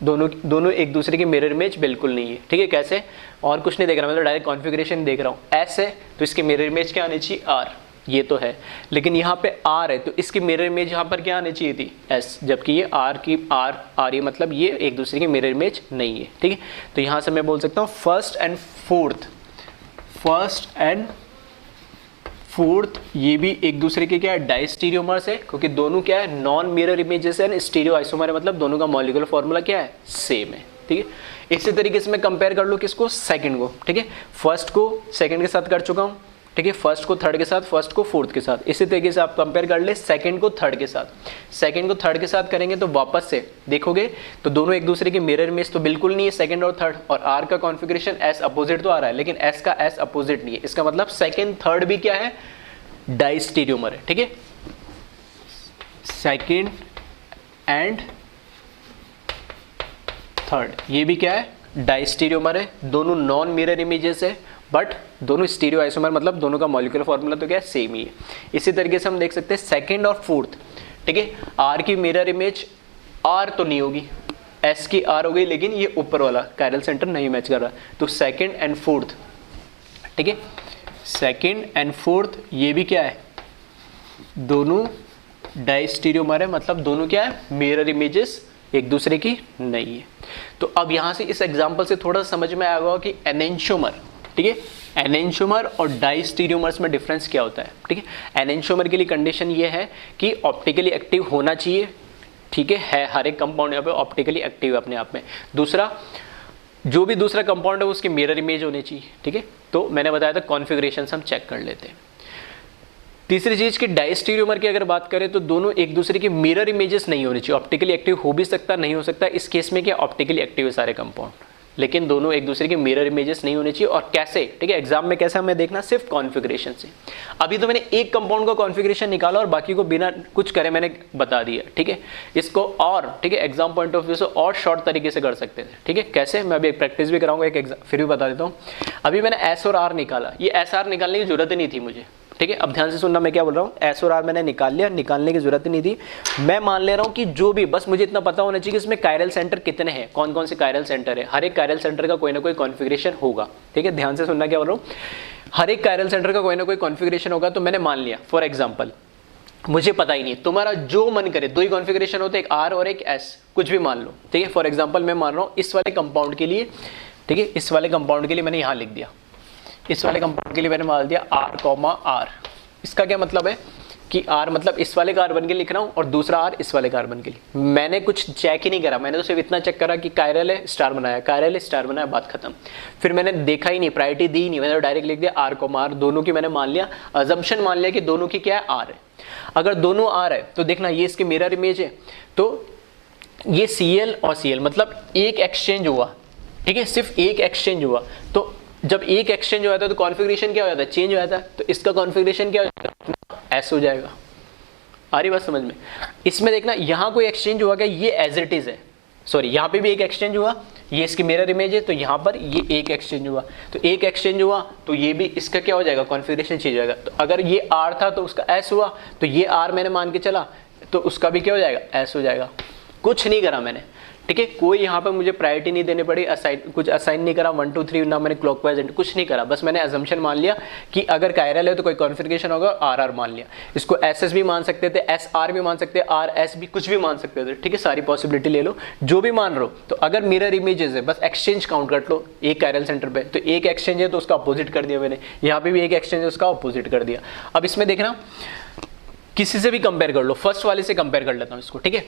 दोनों एक दूसरे की मिरर इमेज बिल्कुल नहीं है, ठीक है। कैसे? और कुछ नहीं देख रहा मैं, तो डायरेक्ट कॉन्फ़िगरेशन देख रहा हूँ। एस है तो इसकी मिरर इमेज क्या आनी चाहिए? आर, ये तो है, लेकिन यहाँ पे आर है तो इसकी मिरर इमेज यहाँ पर क्या आनी चाहिए थी? एस, जबकि ये आर ये मतलब ये एक दूसरे की मिरर इमेज नहीं है, ठीक है। तो यहाँ से मैं बोल सकता हूँ फर्स्ट एंड फोर्थ ये भी एक दूसरे के क्या है? डाइस्टीरियोमर्स है, क्योंकि दोनों क्या है? नॉन मिरर इमेजेस है, स्टीरियो आइसोमर है, मतलब दोनों का मॉलिक्यूलर फॉर्मूला क्या है? सेम है, ठीक है। इसी तरीके से मैं कंपेयर कर लूँ किसको? सेकंड को, ठीक है। फर्स्ट को सेकंड के साथ कर चुका हूँ, ठीक है। फर्स्ट को थर्ड के साथ, फर्स्ट को फोर्थ के साथ। इसी तरीके से आप कंपेयर कर ले सेकंड को थर्ड के साथ। सेकंड को थर्ड के साथ करेंगे तो वापस से देखोगे तो दोनों एक दूसरे के मिरर इमेज तो बिल्कुल नहीं है, सेकंड और थर्ड। और आर का कॉन्फ़िगरेशन एस अपोजिट तो आ रहा है, लेकिन एस का एस अपोजिट नहीं है। इसका मतलब सेकंड थर्ड भी क्या है? डाइस्टीरियोमर है, ठीक है। सेकंड एंड थर्ड ये भी क्या है? डाइस्टीरियोमर है। दोनों नॉन मिरर इमेजेस है, बट दोनों स्टीरियो आइसोमर, मतलब दोनों का मॉलिक्यूलर फॉर्मूला तो क्या है? सेम ही है। इसी तरीके से हम देख सकते हैं सेकंड और फोर्थ, ठीक है। आर की मिरर इमेज आर तो नहीं होगी, एस की आर हो गई, लेकिन ये ऊपर वाला कायरल सेंटर नहीं मैच कर रहा, तो सेकंड एंड फोर्थ, ठीक है। सेकंड एंड फोर्थ ये भी क्या है? दोनों डाइस्टीरियोमर है, मतलब दोनों क्या है? मिरर इमेजेस एक दूसरे की नहीं है। तो अब यहां से इस एग्जांपल से थोड़ा समझ में आएगा कि एनेंशियोमर, ठीक है, एनेंशियोमर और डाइस्टीरियोमर्स में डिफरेंस क्या होता है, ठीक है। एनेंशियोमर के लिए कंडीशन ये है कि ऑप्टिकली एक्टिव होना चाहिए, ठीक है, हर एक कंपाउंड यहाँ पे ऑप्टिकली एक्टिव है अपने आप में। दूसरा, जो भी दूसरा कंपाउंड है उसकी मिरर इमेज होनी चाहिए, ठीक है। तो मैंने बताया था कॉन्फ़िगरेशन हम चेक कर लेते हैं। तीसरी चीज की डाइस्टीरियोमर की अगर बात करें तो दोनों एक दूसरे के मिरर इमेजेस नहीं होनी चाहिए। ऑप्टिकली एक्टिव हो भी सकता, नहीं हो सकता। इस केस में क्या ऑप्टिकली एक्टिव है सारे कंपाउंड, लेकिन दोनों एक दूसरे के मिरर इमेजेस नहीं होने चाहिए। और कैसे, ठीक है, एग्जाम में कैसे हमें देखना? सिर्फ कॉन्फ़िगरेशन से। अभी तो मैंने एक कंपाउंड का कॉन्फ़िगरेशन निकाला और बाकी को बिना कुछ करे मैंने बता दिया, ठीक है। इसको और, ठीक है, एग्जाम पॉइंट ऑफ व्यू से और शॉर्ट तरीके से कर सकते थे, ठीक है। कैसे? मैं अभी एक प्रैक्टिस भी कराऊंगा, एक एग्जाम फिर भी बता देता हूँ। अभी मैंने एस और आर निकाला, ये एस आर निकालने की जरूरत ही नहीं थी मुझे, ठीक है। अब ध्यान से सुनना मैं क्या बोल रहा हूँ। एस और आर मैंने निकाल लिया, निकालने की जरूरत नहीं थी। मैं मान ले रहा हूँ कि जो भी, बस मुझे इतना पता होना चाहिए कि इसमें कायरल सेंटर कितने हैं, कौन कौन से कायरल सेंटर है। हर एक कायरल सेंटर का कोई ना कोई कॉन्फ़िगरेशन होगा, ठीक है। ध्यान से सुनना क्या बोल रहा हूँ। हर एक कायरल सेंटर का कोई ना कोई कॉन्फ़िगरेशन होगा। तो मैंने मान लिया, फॉर एग्जाम्पल, मुझे पता ही नहीं, तुम्हारा जो मन करे, दो ही कॉन्फ़िगरेशन होते हैं, एक आर और एक एस, कुछ भी मान लो, ठीक है। फॉर एग्जाम्पल मैं मान रहा हूँ इस वाले कंपाउंड के लिए, ठीक है, इस वाले कंपाउंड के लिए मैंने यहाँ लिख दिया, इस वाले कंपाउंड के लिए मैंने मान दिया आर कॉमा आर। इसका क्या मतलब है कि आर मतलब इस वाले कार्बन के लिए लिख रहा हूं और दूसरा आर इस वाले कार्बन के लिए। मैंने कुछ चेक ही नहीं करा, मैंने तो सिर्फ इतना चेक करा कि कायरल है, स्टार बनाया, कायरल है, स्टार बनाया, बात खत्म। फिर मैंने देखा ही नहीं, प्रायोरिटी दी ही नहीं, मैंने डायरेक्ट लिख दिया आर को आर। दोनों की मैंने मान लिया, अजम्पशन मान लिया कि दोनों की क्या है? आर है। अगर दोनों आर है तो देखना ये इसकी मिरर इमेज है, तो ये Cl और Cl मतलब एक एक्सचेंज हुआ, ठीक है, सिर्फ एक एक्सचेंज हुआ। तो जब एक एक्सचेंज हो जाता है तो कॉन्फ़िगरेशन क्या हो जाता है? चेंज हो जाता है। तो इसका कॉन्फ़िगरेशन क्या हो जाएगा? एस हो जाएगा। आ रही बात समझ में? इसमें देखना यहाँ कोई एक्सचेंज हुआ क्या? ये एज इट इज है, सॉरी यहाँ पे भी एक एक्सचेंज हुआ, ये इसकी मिरर इमेज है, तो यहाँ पर ये एक एक्सचेंज हुआ। तो एक एक्सचेंज हुआ तो ये भी इसका क्या हो जाएगा? कॉन्फ़िगरेशन चेंज हो जाएगा। तो अगर ये आर था तो उसका एस हुआ, तो ये आर मैंने मान के चला तो उसका भी क्या हो जाएगा? एस हो जाएगा। कुछ नहीं करा मैंने, ठीक है, कोई यहाँ पर मुझे प्रायोरिटी नहीं देनी पड़ी, कुछ असाइन नहीं करा 1 2 3 ना मैंने क्लॉकवाइज, कुछ नहीं करा। बस मैंने अजम्पशन मान लिया कि अगर कायरल है तो कोई कॉन्फ़िगरेशन होगा, आर आर मान लिया। इसको एस एस भी मान सकते थे, एस आर भी मान सकते, आर एस भी, कुछ भी मान सकते थे, ठीक है। सारी पॉसिबिलिटी ले लो, जो भी मान रहे हो। तो अगर मिरर इमेजेस है, बस एक्सचेंज काउंट कर लो एक कायरल सेंटर पे, तो एक एक्सचेंज है तो उसका अपोजिट कर दिया मैंने, यहाँ पे भी एक एक्सचेंज है उसका अपोजिट कर दिया। अब इसमें देखना किसी से भी कंपेयर कर लो, फर्स्ट वाले से कंपेयर कर लेता हूँ इसको, ठीक है।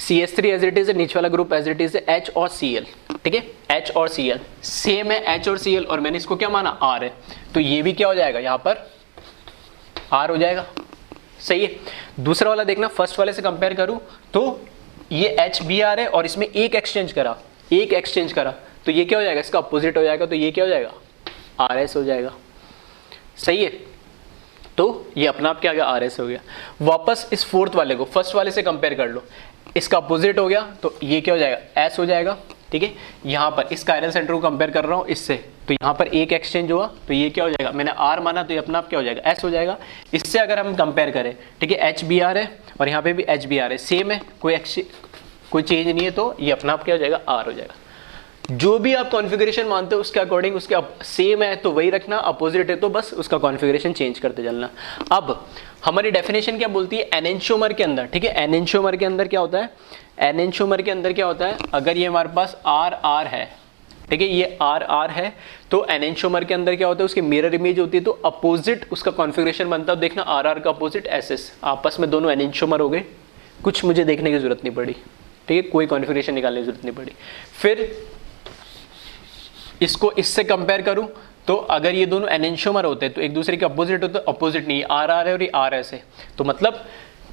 CH3 एज इट इज है, नीचे वाला ग्रुप एज इट इज है, H और Cl, ठीक है, H और Cl सेम है, H और Cl, और मैंने इसको क्या माना? R है, तो ये भी क्या हो जाएगा? यहाँ पर R हो जाएगा, सही है। दूसरा वाला देखना, फर्स्ट वाले से कंपेयर करूं तो ये HBr है और इसमें एक एक्सचेंज करा, तो ये क्या हो जाएगा? इसका अपोजिट हो जाएगा, तो ये क्या हो जाएगा? RS हो जाएगा, सही है। तो ये अपना आप क्या आ गया? RS हो गया। वापस इस फोर्थ वाले को फर्स्ट वाले से कंपेयर कर लो, इसका अपोजिट हो गया तो ये क्या हो जाएगा, एस हो जाएगा, ठीक है। यहाँ पर इस कायरल सेंटर को कंपेयर कर रहा हूँ इससे, तो यहाँ पर एक एक्सचेंज हुआ तो ये क्या हो जाएगा, मैंने आर माना तो ये अपना आप क्या हो जाएगा, एस हो जाएगा। इससे अगर हम कंपेयर करें, ठीक है, एच बी आर है और यहाँ पे भी एच बी आर है, सेम है, कोई चेंज नहीं है, तो ये अपना आप क्या हो जाएगा, आर हो जाएगा। जो भी आप कॉन्फ़िगरेशन मानते हो उसके अकॉर्डिंग उसके सेम है तो वही रखना, अपोजिट है तो बस उसका कॉन्फ़िगरेशन चेंज करते चलना। अब हमारी डेफिनेशन क्या बोलती है, एनेंशियोमर के अंदर, ठीक है, एनेंशियोमर के अंदर क्या होता है, एनेंशियोमर के अंदर क्या होता है, अगर ये हमारे पास आर आर है, ठीक है, ये आर आर है, तो एनेंशियोमर के अंदर क्या होता है, उसकी मिरर इमेज होती है, तो अपोजिट उसका कॉन्फ़िगरेशन बनता है। देखना आर आर का अपोजिट एस एस, आपस में दोनों एनेंशियोमर हो गए, कुछ मुझे देखने की जरूरत नहीं पड़ी, ठीक है, कोई कॉन्फ़िगरेशन निकालने की जरूरत नहीं पड़ी। फिर इसको इससे कंपेयर करूं तो अगर ये दोनों एनेंशियोमर होते हैं तो एक दूसरे के अपोजिट होते, अपोजिट नहीं, आर आर है और ये आर एस है, तो मतलब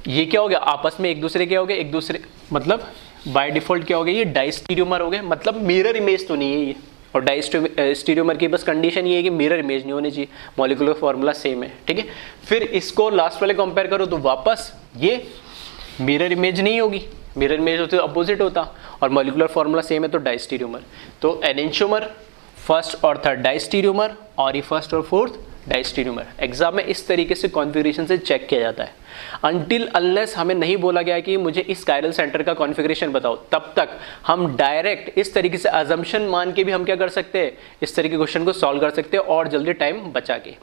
ये क्या हो गया, आपस में एक दूसरे क्या हो गए, एक दूसरे मतलब बाय डिफॉल्ट क्या हो गया, ये डाइस्टीरियोमर हो गए, मतलब मिरर इमेज तो नहीं है ये। और डाइस्टीरियोमर की बस कंडीशन ये है कि मिरर इमेज नहीं होनी चाहिए, मॉलिक्यूलर फॉर्मूला सेम है, ठीक है। फिर इसको लास्ट वाले कंपेयर करो तो वापस ये मिरर इमेज नहीं होगी, मिरर इमेज होती तो अपोजिट होता, और मॉलिक्यूलर फॉर्मूला सेम है तो डाइस्टीरियोमर। तो एनेंशियोमर फर्स्ट और थर्ड डाइस्टीरियोमर, और ये फर्स्ट और फोर्थ डाइस्टीरियोमर। एग्जाम में इस तरीके से कॉन्फ़िगरेशन से चेक किया जाता है। अनटिल अनलेस हमें नहीं बोला गया कि मुझे इस कायरल सेंटर का कॉन्फ़िगरेशन बताओ, तब तक हम डायरेक्ट इस तरीके से अजम्पशन मान के भी हम क्या कर सकते हैं, इस तरीके के क्वेश्चन को सॉल्व कर सकते हैं और जल्दी टाइम बचा के।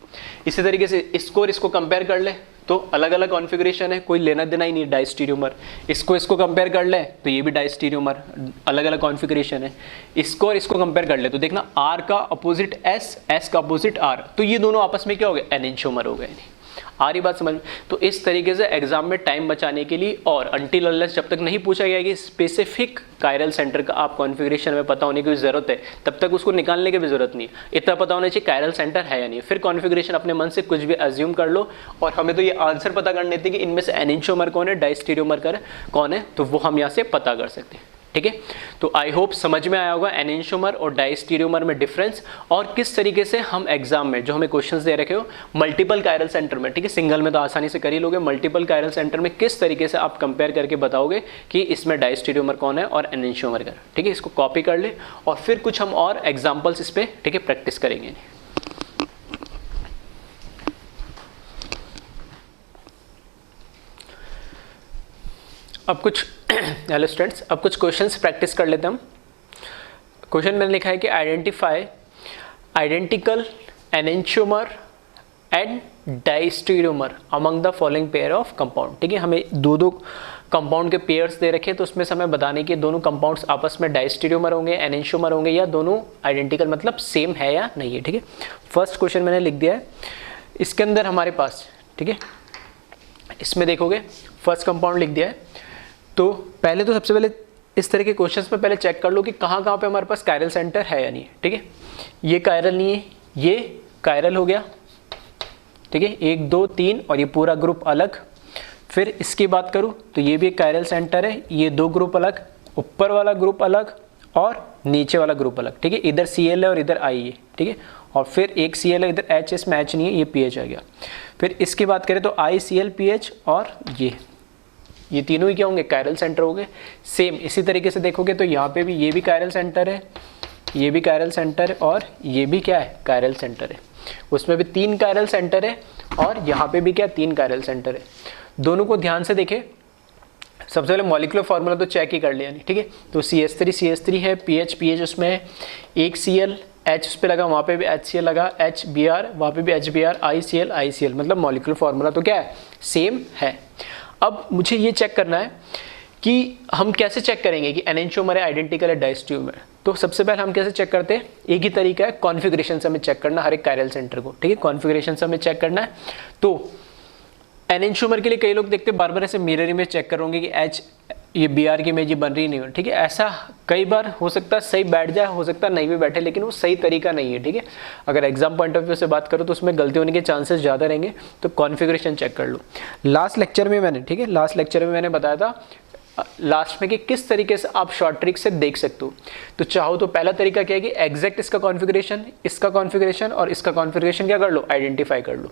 इसी तरीके से इसको और इसको कंपेयर कर ले तो अलग अलग कॉन्फ़िगरेशन है, कोई लेना देना ही नहीं, डाइस्टीरियोमर। इसको कंपेयर कर ले तो ये भी डाइस्टीरियोमर, अलग अलग कॉन्फ़िगरेशन है। इसको और इसको कंपेयर कर ले तो देखना आर का अपोजिट एस, एस का अपोजिट आर, तो ये दोनों आपस में क्या हो गए, एनेंशियोमर हो गए। आ रही बात समझ में? तो इस तरीके से एग्जाम में टाइम बचाने के लिए, और अनटिल अनलेस जब तक नहीं पूछा गया कि स्पेसिफिक कायरल सेंटर का आप कॉन्फ़िगरेशन में पता होने की जरूरत है, तब तक उसको निकालने की भी जरूरत नहीं है। इतना पता होना चाहिए कायरल सेंटर है या नहीं, फिर कॉन्फ़िगरेशन अपने मन से कुछ भी अज्यूम कर लो। और हमें तो ये आंसर पता करने थे कि इनमें से एनेंशियोमर कौन है, डाइस्टीरियोमर कौन है, तो वो हम यहाँ से पता कर सकते हैं, ठीक है। तो आई होप समझ में आया होगा एनेंशियोमर और डाइस्टीरियोमर में डिफरेंस, और किस तरीके से हम एग्जाम में जो हमें क्वेश्चंस दे रखे हो मल्टीपल कायरल सेंटर में, ठीक है, सिंगल में तो आसानी से कर ही लोगे, मल्टीपल कायरल सेंटर में किस तरीके से आप कंपेयर करके बताओगे कि इसमें डाइस्टीरियोमर कौन है और एनेंशियोमर कौन है, ठीक है। इसको कॉपी कर ले और फिर कुछ हम और एग्जाम्पल्स इस पर, ठीक है, प्रैक्टिस करेंगे। अब कुछ हेलो स्टूडेंट्स, अब कुछ क्वेश्चंस प्रैक्टिस कर लेते हैं हम। क्वेश्चन मैंने लिखा है कि identify identical enantiomer and diastereomer among the following pair of compound, ठीक है। हमें दो कंपाउंड के पेयर्स दे रखे, तो उसमें से हमें बताने के दोनों कंपाउंड्स आपस में डाइस्टीरियोमर होंगे, एनेंशियोमर होंगे, या दोनों आइडेंटिकल मतलब सेम है या नहीं है, ठीक है। फर्स्ट क्वेश्चन मैंने लिख दिया है, इसके अंदर हमारे पास, ठीक है, इसमें देखोगे फर्स्ट कंपाउंड लिख दिया है। तो पहले तो सबसे पहले इस तरह के क्वेश्चंस में पहले चेक कर लो कि कहाँ कहाँ पे हमारे पास कायरल सेंटर है या नहीं, ठीक है। ये कायरल नहीं है, ये कायरल हो गया, ठीक है, 1 2 3 और ये पूरा ग्रुप अलग। फिर इसकी बात करूँ तो ये भी एक कायरल सेंटर है, ये 2 ग्रुप अलग, ऊपर वाला ग्रुप अलग और नीचे वाला ग्रुप अलग, ठीक है। इधर Cl है और इधर I है, ठीक है, और फिर एक Cl है, इधर H इसमें H नहीं है, ये pH आ गया। फिर इसकी बात करें तो ICl pH और ये तीनों ही क्या होंगे, कायरल सेंटर होंगे। सेम इसी तरीके से देखोगे तो यहाँ पे भी ये भी कायरल सेंटर है, ये भी कायरल सेंटर है और ये भी क्या है, कायरल सेंटर है। उसमें भी 3 कायरल सेंटर है और यहाँ पे भी क्या 3 कायरल सेंटर है। दोनों को ध्यान से देखें। सबसे पहले मॉलिक्यूलर फार्मूला तो चेक ही कर लिया नहीं, ठीक है। तो CH3 है, pH उसमें है, एक Cl H उस पर लगा, वहाँ पे भी HCl लगा, HBr वहाँ पे भी HBr, ICl मतलब मॉलिक्यूलर फार्मूला तो क्या है, सेम है। अब मुझे ये चेक करना है कि हम कैसे चेक करेंगे कि एनेंशियोमर है, आइडेंटिकल है, डाइस्टीरियोमर। तो सबसे पहले हम कैसे चेक करते हैं, एक ही तरीका है, कॉन्फ़िगरेशन से हमें चेक करना हर एक कायरल सेंटर को, ठीक है, कॉन्फ़िगरेशन से हमें चेक करना है। तो एनेंशियोमर के लिए कई लोग देखते हैं बार बार ऐसे मिरर इमेज चेक करोगे कि H ये Br की इमेज बन रही नहीं हो, ठीक है। ऐसा कई बार हो सकता है सही बैठ जाए, हो सकता है नहीं भी बैठे, लेकिन वो सही तरीका नहीं है, ठीक है। अगर एग्जाम पॉइंट ऑफ व्यू से बात करो तो उसमें गलती होने के चांसेस ज़्यादा रहेंगे, तो कॉन्फ़िगरेशन चेक कर लो। लास्ट लेक्चर में मैंने, ठीक है, लास्ट लेक्चर में मैंने बताया था लास्ट में कि किस तरीके से आप शॉर्ट ट्रिक से देख सकते हो। तो चाहो तो पहला तरीका क्या है कि एग्जैक्ट इसका कॉन्फ़िगरेशन और इसका कॉन्फ़िगरेशन क्या कर लो, आइडेंटिफाई कर लो,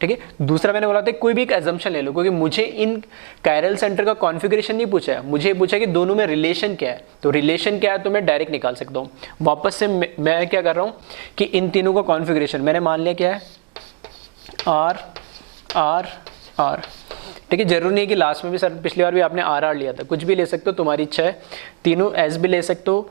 ठीक है। दूसरा मैंने बोला था कोई भी एक एजम्पशन ले लो, क्योंकि मुझे इन कायरल सेंटर का कॉन्फ़िगरेशन नहीं पूछा है, मुझे पूछा कि दोनों में रिलेशन क्या है। तो रिलेशन क्या है तो मैं डायरेक्ट निकाल सकता हूँ। वापस से मैं क्या कर रहा हूँ कि इन तीनों का कॉन्फ़िगरेशन मैंने मान लिया क्या है, आर आर आर। ठीक है, जरूरी नहीं है कि लास्ट में भी, सर पिछली बार भी आपने आर आर लिया था, कुछ भी ले सकते हो, तुम्हारी इच्छा है। तीनों एस भी ले सकते हो,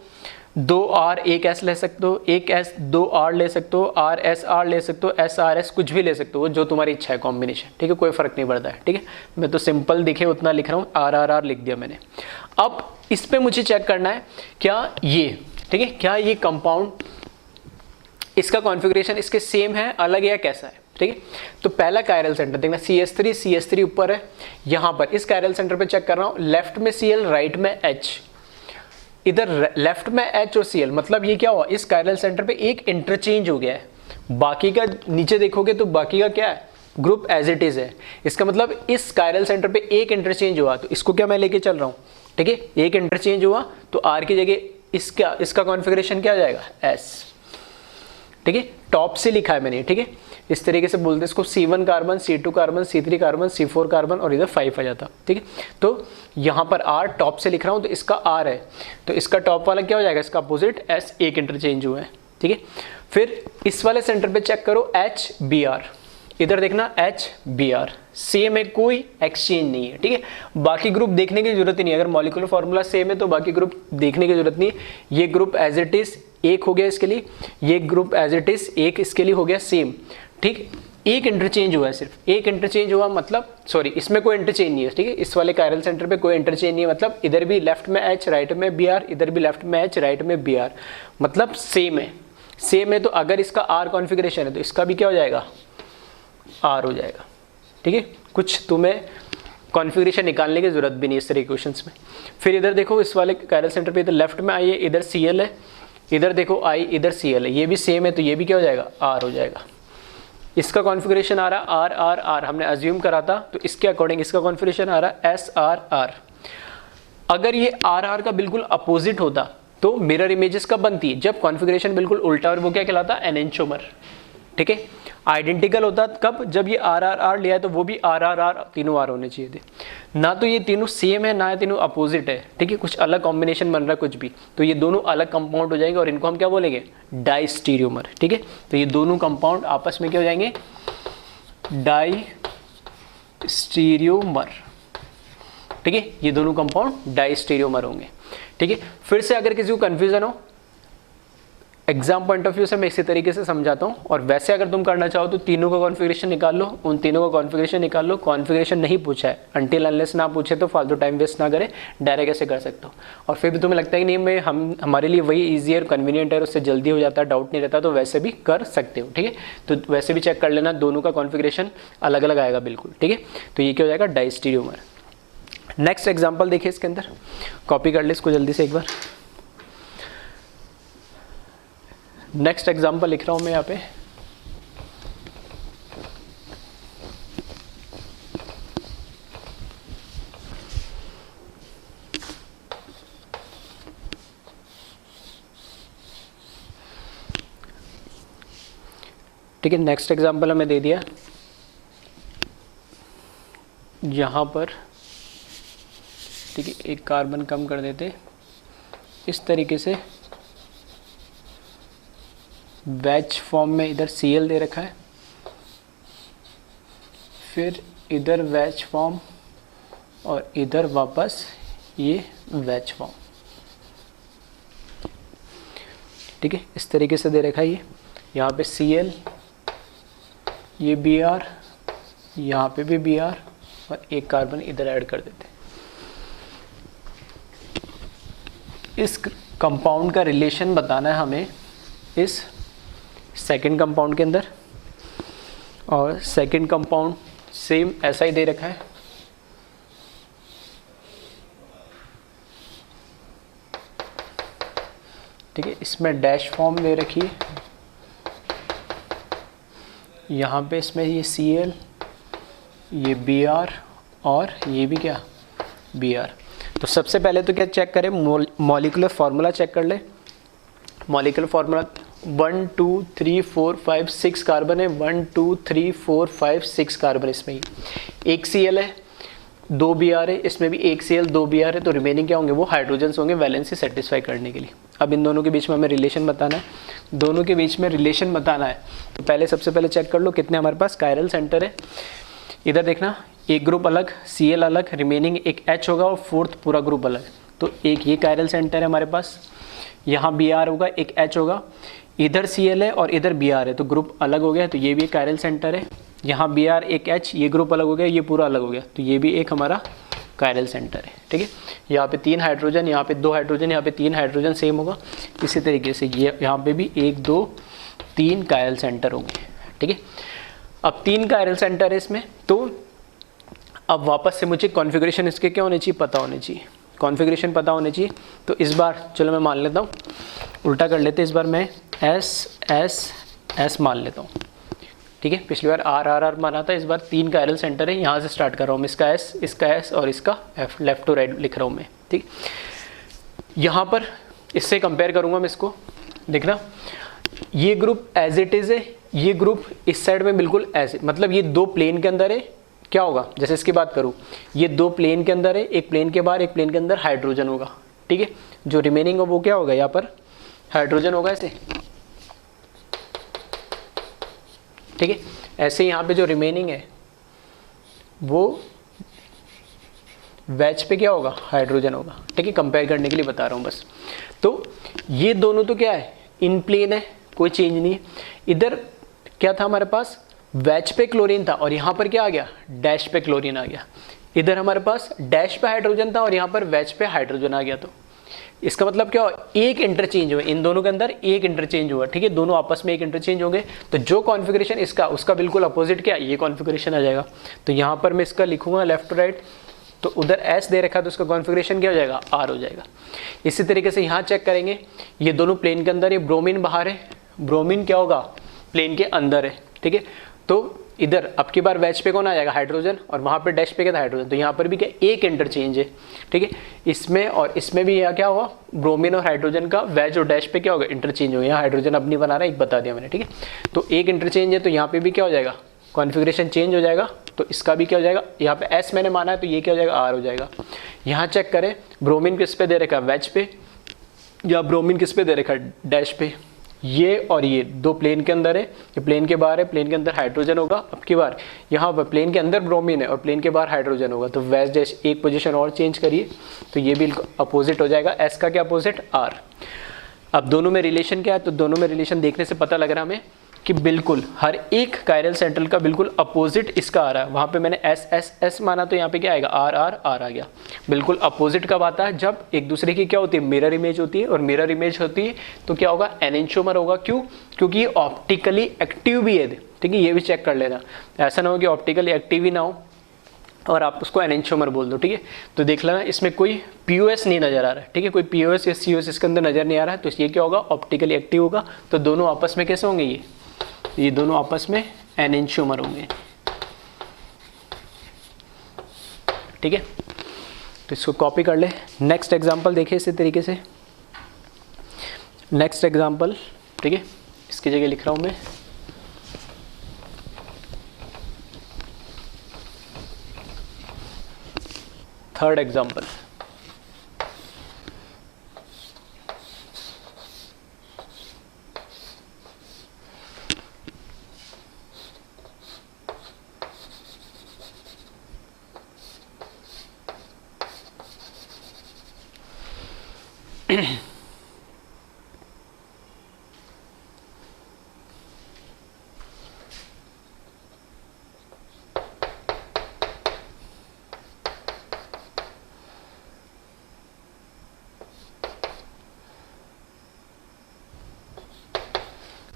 2 आर 1 एस ले सकते हो, 1 एस 2 आर ले सकते हो, आर एस आर ले सकते हो, एस आर एस कुछ भी ले सकते हो, जो तुम्हारी इच्छा है कॉम्बिनेशन। ठीक है, कोई फर्क नहीं पड़ता है। ठीक है, मैं तो सिंपल दिखे उतना लिख रहा हूँ, आर आर आर लिख दिया मैंने। अब इस पे मुझे चेक करना है क्या ये, ठीक है, क्या ये कंपाउंड, इसका कॉन्फ़िगरेशन इसके सेम है, अलग है या कैसा है। ठीक है, तो पहला कायरल सेंटर देखना, CH3 ऊपर है, यहाँ पर इस कायरल सेंटर पे चेक कर रहा हूँ, लेफ्ट में Cl राइट में H, इधर लेफ्ट में H और Cl, मतलब ये क्या हुआ, इस कायरल सेंटर पे एक इंटरचेंज हो गया है। बाकी का नीचे देखोगे तो बाकी का क्या है, ग्रुप एज इट इज है। इसका मतलब इस कायरल सेंटर पे एक इंटरचेंज हुआ, तो इसको क्या मैं लेके चल रहा हूँ। ठीक है, एक इंटरचेंज हुआ तो R की जगह इसका कॉन्फ़िगरेशन क्या आ जाएगा, S। ठीक है, टॉप से लिखा है मैंने। ठीक है, इस तरीके से बोलते हैं इसको, C1 carbon, C2 carbon, C3 carbon, C4 carbon और इधर 5 आ जाता। ठीक है, तो यहाँ पर R टॉप से लिख रहा हूँ तो इसका R है, तो इसका टॉप वाला क्या हो जाएगा, इसका अपोजिट S, एक इंटरचेंज हुआ है। ठीक है, फिर इस वाले सेंटर पे चेक करो HBr, इधर देखना HBr सेम है, कोई एक्सचेंज नहीं है। ठीक है, बाकी ग्रुप देखने की जरूरत ही नहीं है, अगर मॉलिक्यूलर फार्मूला सेम है तो बाकी ग्रुप देखने की जरूरत नहीं है। ये ग्रुप एज इट इज एक हो गया इसके लिए, ये ग्रुप एज इट इज एक इसके लिए हो गया सेम। ठीक, एक इंटरचेंज हुआ है, सिर्फ एक इंटरचेंज हुआ, मतलब सॉरी इसमें कोई इंटरचेंज नहीं है। ठीक है, इस वाले कायरल सेंटर पे कोई इंटरचेंज नहीं है, मतलब इधर भी लेफ्ट में H राइट में Br, इधर भी लेफ्ट में H राइट में Br, मतलब सेम है। सेम है तो अगर इसका R कॉन्फ़िगरेशन है तो इसका भी क्या हो जाएगा, R हो जाएगा। ठीक है, कुछ तुम्हें कॉन्फ़िगरेशन निकालने की जरूरत भी नहीं इस तरह के क्वेश्चंस में। फिर इधर देखो इस वाले कायरल सेंटर पे इधर लेफ्ट में I है, इधर Cl है, इधर देखो I, इधर Cl है, ये भी सेम है तो ये भी क्या हो जाएगा, R हो जाएगा। इसका कॉन्फ़िगरेशन आ रहा आर आर आर, हमने अज्यूम करा था, तो इसके अकॉर्डिंग इसका कॉन्फ़िगरेशन आ रहा एस आर आर। अगर ये आर आर का बिल्कुल अपोजिट होता तो मिरर इमेजेस कब बनती है, जब कॉन्फ़िगरेशन बिल्कुल उल्टा, और वो क्या कहलाता, एनेंटियोमर। ठीक है, आइडेंटिकल होता कब, जब ये आर आर आर लिया है तो वो भी आर आर आर, तीनों आर होने चाहिए थे। ना तो ये तीनों सेम है, ना ये तीनों अपोजिट है। ठीक है, कुछ अलग कॉम्बिनेशन बन रहा है कुछ भी, तो ये दोनों अलग कंपाउंड हो जाएंगे और इनको हम क्या बोलेंगे, डाइस्टीरियोमर। ठीक है, तो ये दोनों कंपाउंड आपस में क्या हो जाएंगे, डाइस्टीरियोमर। ठीक है, ये दोनों कंपाउंड डाइस्टीरियोमर होंगे। ठीक है, फिर से अगर किसी को कंफ्यूजन हो, एग्जाम पॉइंट ऑफ व्यू से मैं इसी तरीके से समझाता हूँ, और वैसे अगर तुम करना चाहो तो तीनों का कॉन्फ़िगरेशन निकाल लो, उन तीनों का कॉन्फ़िगरेशन निकाल लो। कॉन्फ़िगरेशन नहीं पूछा है, अनटिल अनलेस ना पूछे तो फालतू टाइम वेस्ट ना करे, डायरेक्ट ऐसे कर सकते हो। और फिर भी तुम्हें लगता है कि नहीं मैं हमारे लिए वही ईजी और कन्वीनियंट है, उससे जल्दी हो जाता है, डाउट नहीं रहता, तो वैसे भी कर सकते हो। ठीक है, तो वैसे भी चेक कर लेना, दोनों का कॉन्फ़िगरेशन अलग अलग आएगा बिल्कुल। ठीक है, तो ये क्या हो जाएगा, डाइस्टीरियोमर। नेक्स्ट एग्जाम्पल देखिए, इसके अंदर कॉपी कर ले इसको जल्दी से एक बार। नेक्स्ट एग्जाम्पल लिख रहा हूं मैं यहाँ पे, ठीक है। नेक्स्ट एग्जाम्पल हमें दे दिया, यहाँ पर ठीक है एक कार्बन कम कर देते, इस तरीके से बैच फॉर्म में इधर Cl दे रखा है, फिर इधर वैच फॉर्म और इधर वापस ये वैच फॉर्म। ठीक है, इस तरीके से दे रखा है ये, यहाँ पे Cl, ये Br, यहाँ पे भी Br और एक कार्बन इधर ऐड कर देते। इस कंपाउंड का रिलेशन बताना है हमें इस सेकंड कंपाउंड के अंदर, और सेकंड कंपाउंड सेम ऐसा ही दे रखा है। ठीक है, इसमें डैश फॉर्म दे रखी है, यहाँ पे इसमें ये Cl, ये Br और ये भी क्या, Br। तो सबसे पहले तो क्या चेक करें, मॉलिक्यूलर फार्मूला चेक कर ले। मॉलिक्यूलर फार्मूला 1 2 3 4 5 6 कार्बन है, 1 2 3 4 5 6 कार्बन इसमें ही, एक Cl है, 2 Br है, इसमें भी एक Cl 2 Br है, तो रिमेनिंग क्या होंगे, वो हाइड्रोजन्स होंगे वैलेंसी सेटिस्फाई करने के लिए। अब इन दोनों के बीच में हमें रिलेशन बताना है, दोनों के बीच में रिलेशन बताना है, तो पहले सबसे पहले चेक कर लो कितने हमारे पास कायरल सेंटर है। इधर देखना, एक ग्रुप अलग, Cl अलग, रिमेनिंग एक H होगा और फोर्थ पूरा ग्रुप अलग, तो एक ये कायरल सेंटर है हमारे पास, यहाँ Br होगा, एक H होगा, इधर Cl है और इधर Br है, तो ग्रुप अलग हो गया, तो ये भी एक कायरल सेंटर है, यहाँ Br एक H, ये ग्रुप अलग हो गया, ये पूरा अलग हो गया, तो ये भी एक हमारा कायरल सेंटर है। ठीक है, यहाँ पे 3 हाइड्रोजन, यहाँ पे 2 हाइड्रोजन, यहाँ पे 3 हाइड्रोजन सेम होगा, इसी तरीके से ये यहाँ पे भी 1 2 3 कायरल सेंटर होंगे। ठीक है, अब 3 कायरल सेंटर है इसमें, तो अब वापस से मुझे कॉन्फ़िगरेशन इसके क्या होने चाहिए, पता होने चाहिए, कॉन्फ़िगरेशन पता होने चाहिए। तो इस बार चलो मैं मान लेता हूँ, उल्टा कर लेते हैं, इस बार मैं S मान लेता हूँ। ठीक है, पिछली बार R माना था, इस बार 3 कायरल सेंटर है, यहाँ से स्टार्ट कर रहा हूँ, इसका S और इसका F, लेफ्ट टू राइट लिख रहा हूँ मैं। ठीक, यहाँ पर इससे कंपेयर करूँगा मैं इसको, देखना ये ग्रुप एज इट इज़ है, ये ग्रुप इस साइड में बिल्कुल ऐसे, मतलब ये 2 प्लेन के अंदर है, क्या होगा, जैसे इसकी बात करूँ, ये 2 प्लेन के अंदर है, एक प्लेन के बाहर एक प्लेन के अंदर हाइड्रोजन होगा। ठीक है, जो रिमेनिंग है वो क्या होगा, यहाँ पर हाइड्रोजन होगा ऐसे। ठीक है, ऐसे यहाँ पे जो रिमेनिंग है वो वेज पे क्या होगा, हाइड्रोजन होगा। ठीक है, कंपेयर करने के लिए बता रहा हूँ बस। तो ये दोनों तो क्या है, इन प्लेन है, कोई चेंज नहीं है। इधर क्या था हमारे पास, वेज पे क्लोरीन था और यहाँ पर क्या आ गया, डैश पे क्लोरीन आ गया। इधर हमारे पास डैश पे हाइड्रोजन था और यहाँ पर वेज पे हाइड्रोजन आ गया। तो इसका मतलब क्या हुआ, एक इंटरचेंज हुआ, इन दोनों के अंदर एक इंटरचेंज हुआ। ठीक है, दोनों आपस में एक इंटरचेंज होंगे, तो जो कॉन्फ़िगरेशन इसका, उसका बिल्कुल अपोजिट क्या, ये कॉन्फ़िगरेशन आ जाएगा। तो यहाँ पर मैं इसका लिखूंगा लेफ्ट टू राइट, तो उधर S दे रखा है तो उसका कॉन्फ़िगरेशन क्या हो जाएगा, R हो जाएगा। इसी तरीके से यहाँ चेक करेंगे, ये दोनों प्लेन के अंदर, ये ब्रोमीन बाहर है, ब्रोमीन क्या होगा, प्लेन के अंदर है। ठीक है, तो इधर अब की बार वेज पे कौन आ जाएगा, हाइड्रोजन, और वहाँ पे डैश पे क्या था, हाइड्रोजन, तो यहाँ पर भी क्या एक इंटरचेंज है। ठीक है, इसमें और इसमें भी यहाँ क्या हुआ, ब्रोमीन और हाइड्रोजन का वेज और डैश पे क्या होगा, इंटरचेंज हो। यहाँ हाइड्रोजन अब नहीं बना रहा, एक बता दिया मैंने। ठीक है, तो एक इंटरचेंज है, तो यहाँ पे भी क्या हो जाएगा, कॉन्फ़िगरेशन चेंज हो जाएगा। तो इसका भी क्या हो जाएगा, यहाँ पे S मैंने माना है, तो ये क्या हो जाएगा, R हो जाएगा। यहाँ चेक करें, ब्रोमीन किस पे दे रखा है, वेज पे, या ब्रोमीन किस पे दे रखा है, डैश पे। ये और ये 2 प्लेन के अंदर है, ये प्लेन के बाहर है, प्लेन के अंदर हाइड्रोजन होगा। अब की बार यहाँ पर प्लेन के अंदर ब्रोमीन है और प्लेन के बाहर हाइड्रोजन होगा, तो वेज डैश एक पोजीशन और चेंज करिए, तो ये भी अपोजिट हो जाएगा, S का क्या अपोजिट, R। अब दोनों में रिलेशन क्या है, तो दोनों में रिलेशन देखने से पता लग रहा है हमें कि बिल्कुल हर एक कायरल सेंटर का बिल्कुल अपोजिट इसका आ रहा है। वहाँ पे मैंने S माना, तो यहाँ पे क्या आएगा, R आ गया। बिल्कुल अपोजिट कब आता है, जब एक दूसरे की क्या होती है, मिरर इमेज होती है, और मिरर इमेज होती है तो क्या होगा, एनेंटियोमर होगा। क्यों, क्योंकि ये ऑप्टिकली एक्टिव भी है। ठीक है, ये भी चेक कर लेना, ऐसा ना हो कि ऑप्टिकली एक्टिव ही ना हो और आप उसको एनेंटियोमर बोल दो। ठीक है, तो देख लेना, इसमें कोई POS नहीं नजर आ रहा है। ठीक है, कोई POS या COS इसके अंदर नजर नहीं आ रहा है, तो ये क्या होगा, ऑप्टिकली एक्टिव होगा। तो दोनों आपस में कैसे होंगे, ये दोनों आपस में एनेंटियोमर होंगे। ठीक है, तो इसको कॉपी कर ले। नेक्स्ट एग्जांपल देखिए इसी तरीके से, नेक्स्ट एग्जांपल। ठीक है, इसकी जगह लिख रहा हूं मैं, थर्ड एग्जांपल।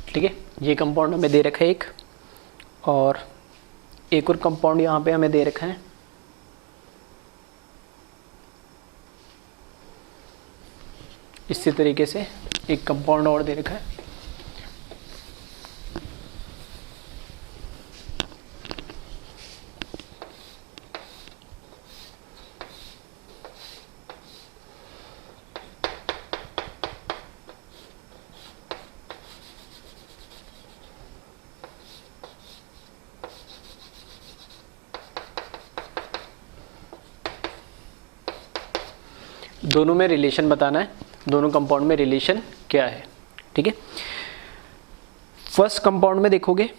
ठीक है, ये कंपाउंड हमें दे रखा है एक, और एक और कंपाउंड यहाँ पे हमें दे रखा है। इसी तरीके से एक कंपाउंड और दे रखा है। दोनों में रिलेशन बताना है, दोनों कंपाउंड में रिलेशन क्या है, ठीक है। फर्स्ट कंपाउंड में देखोगे,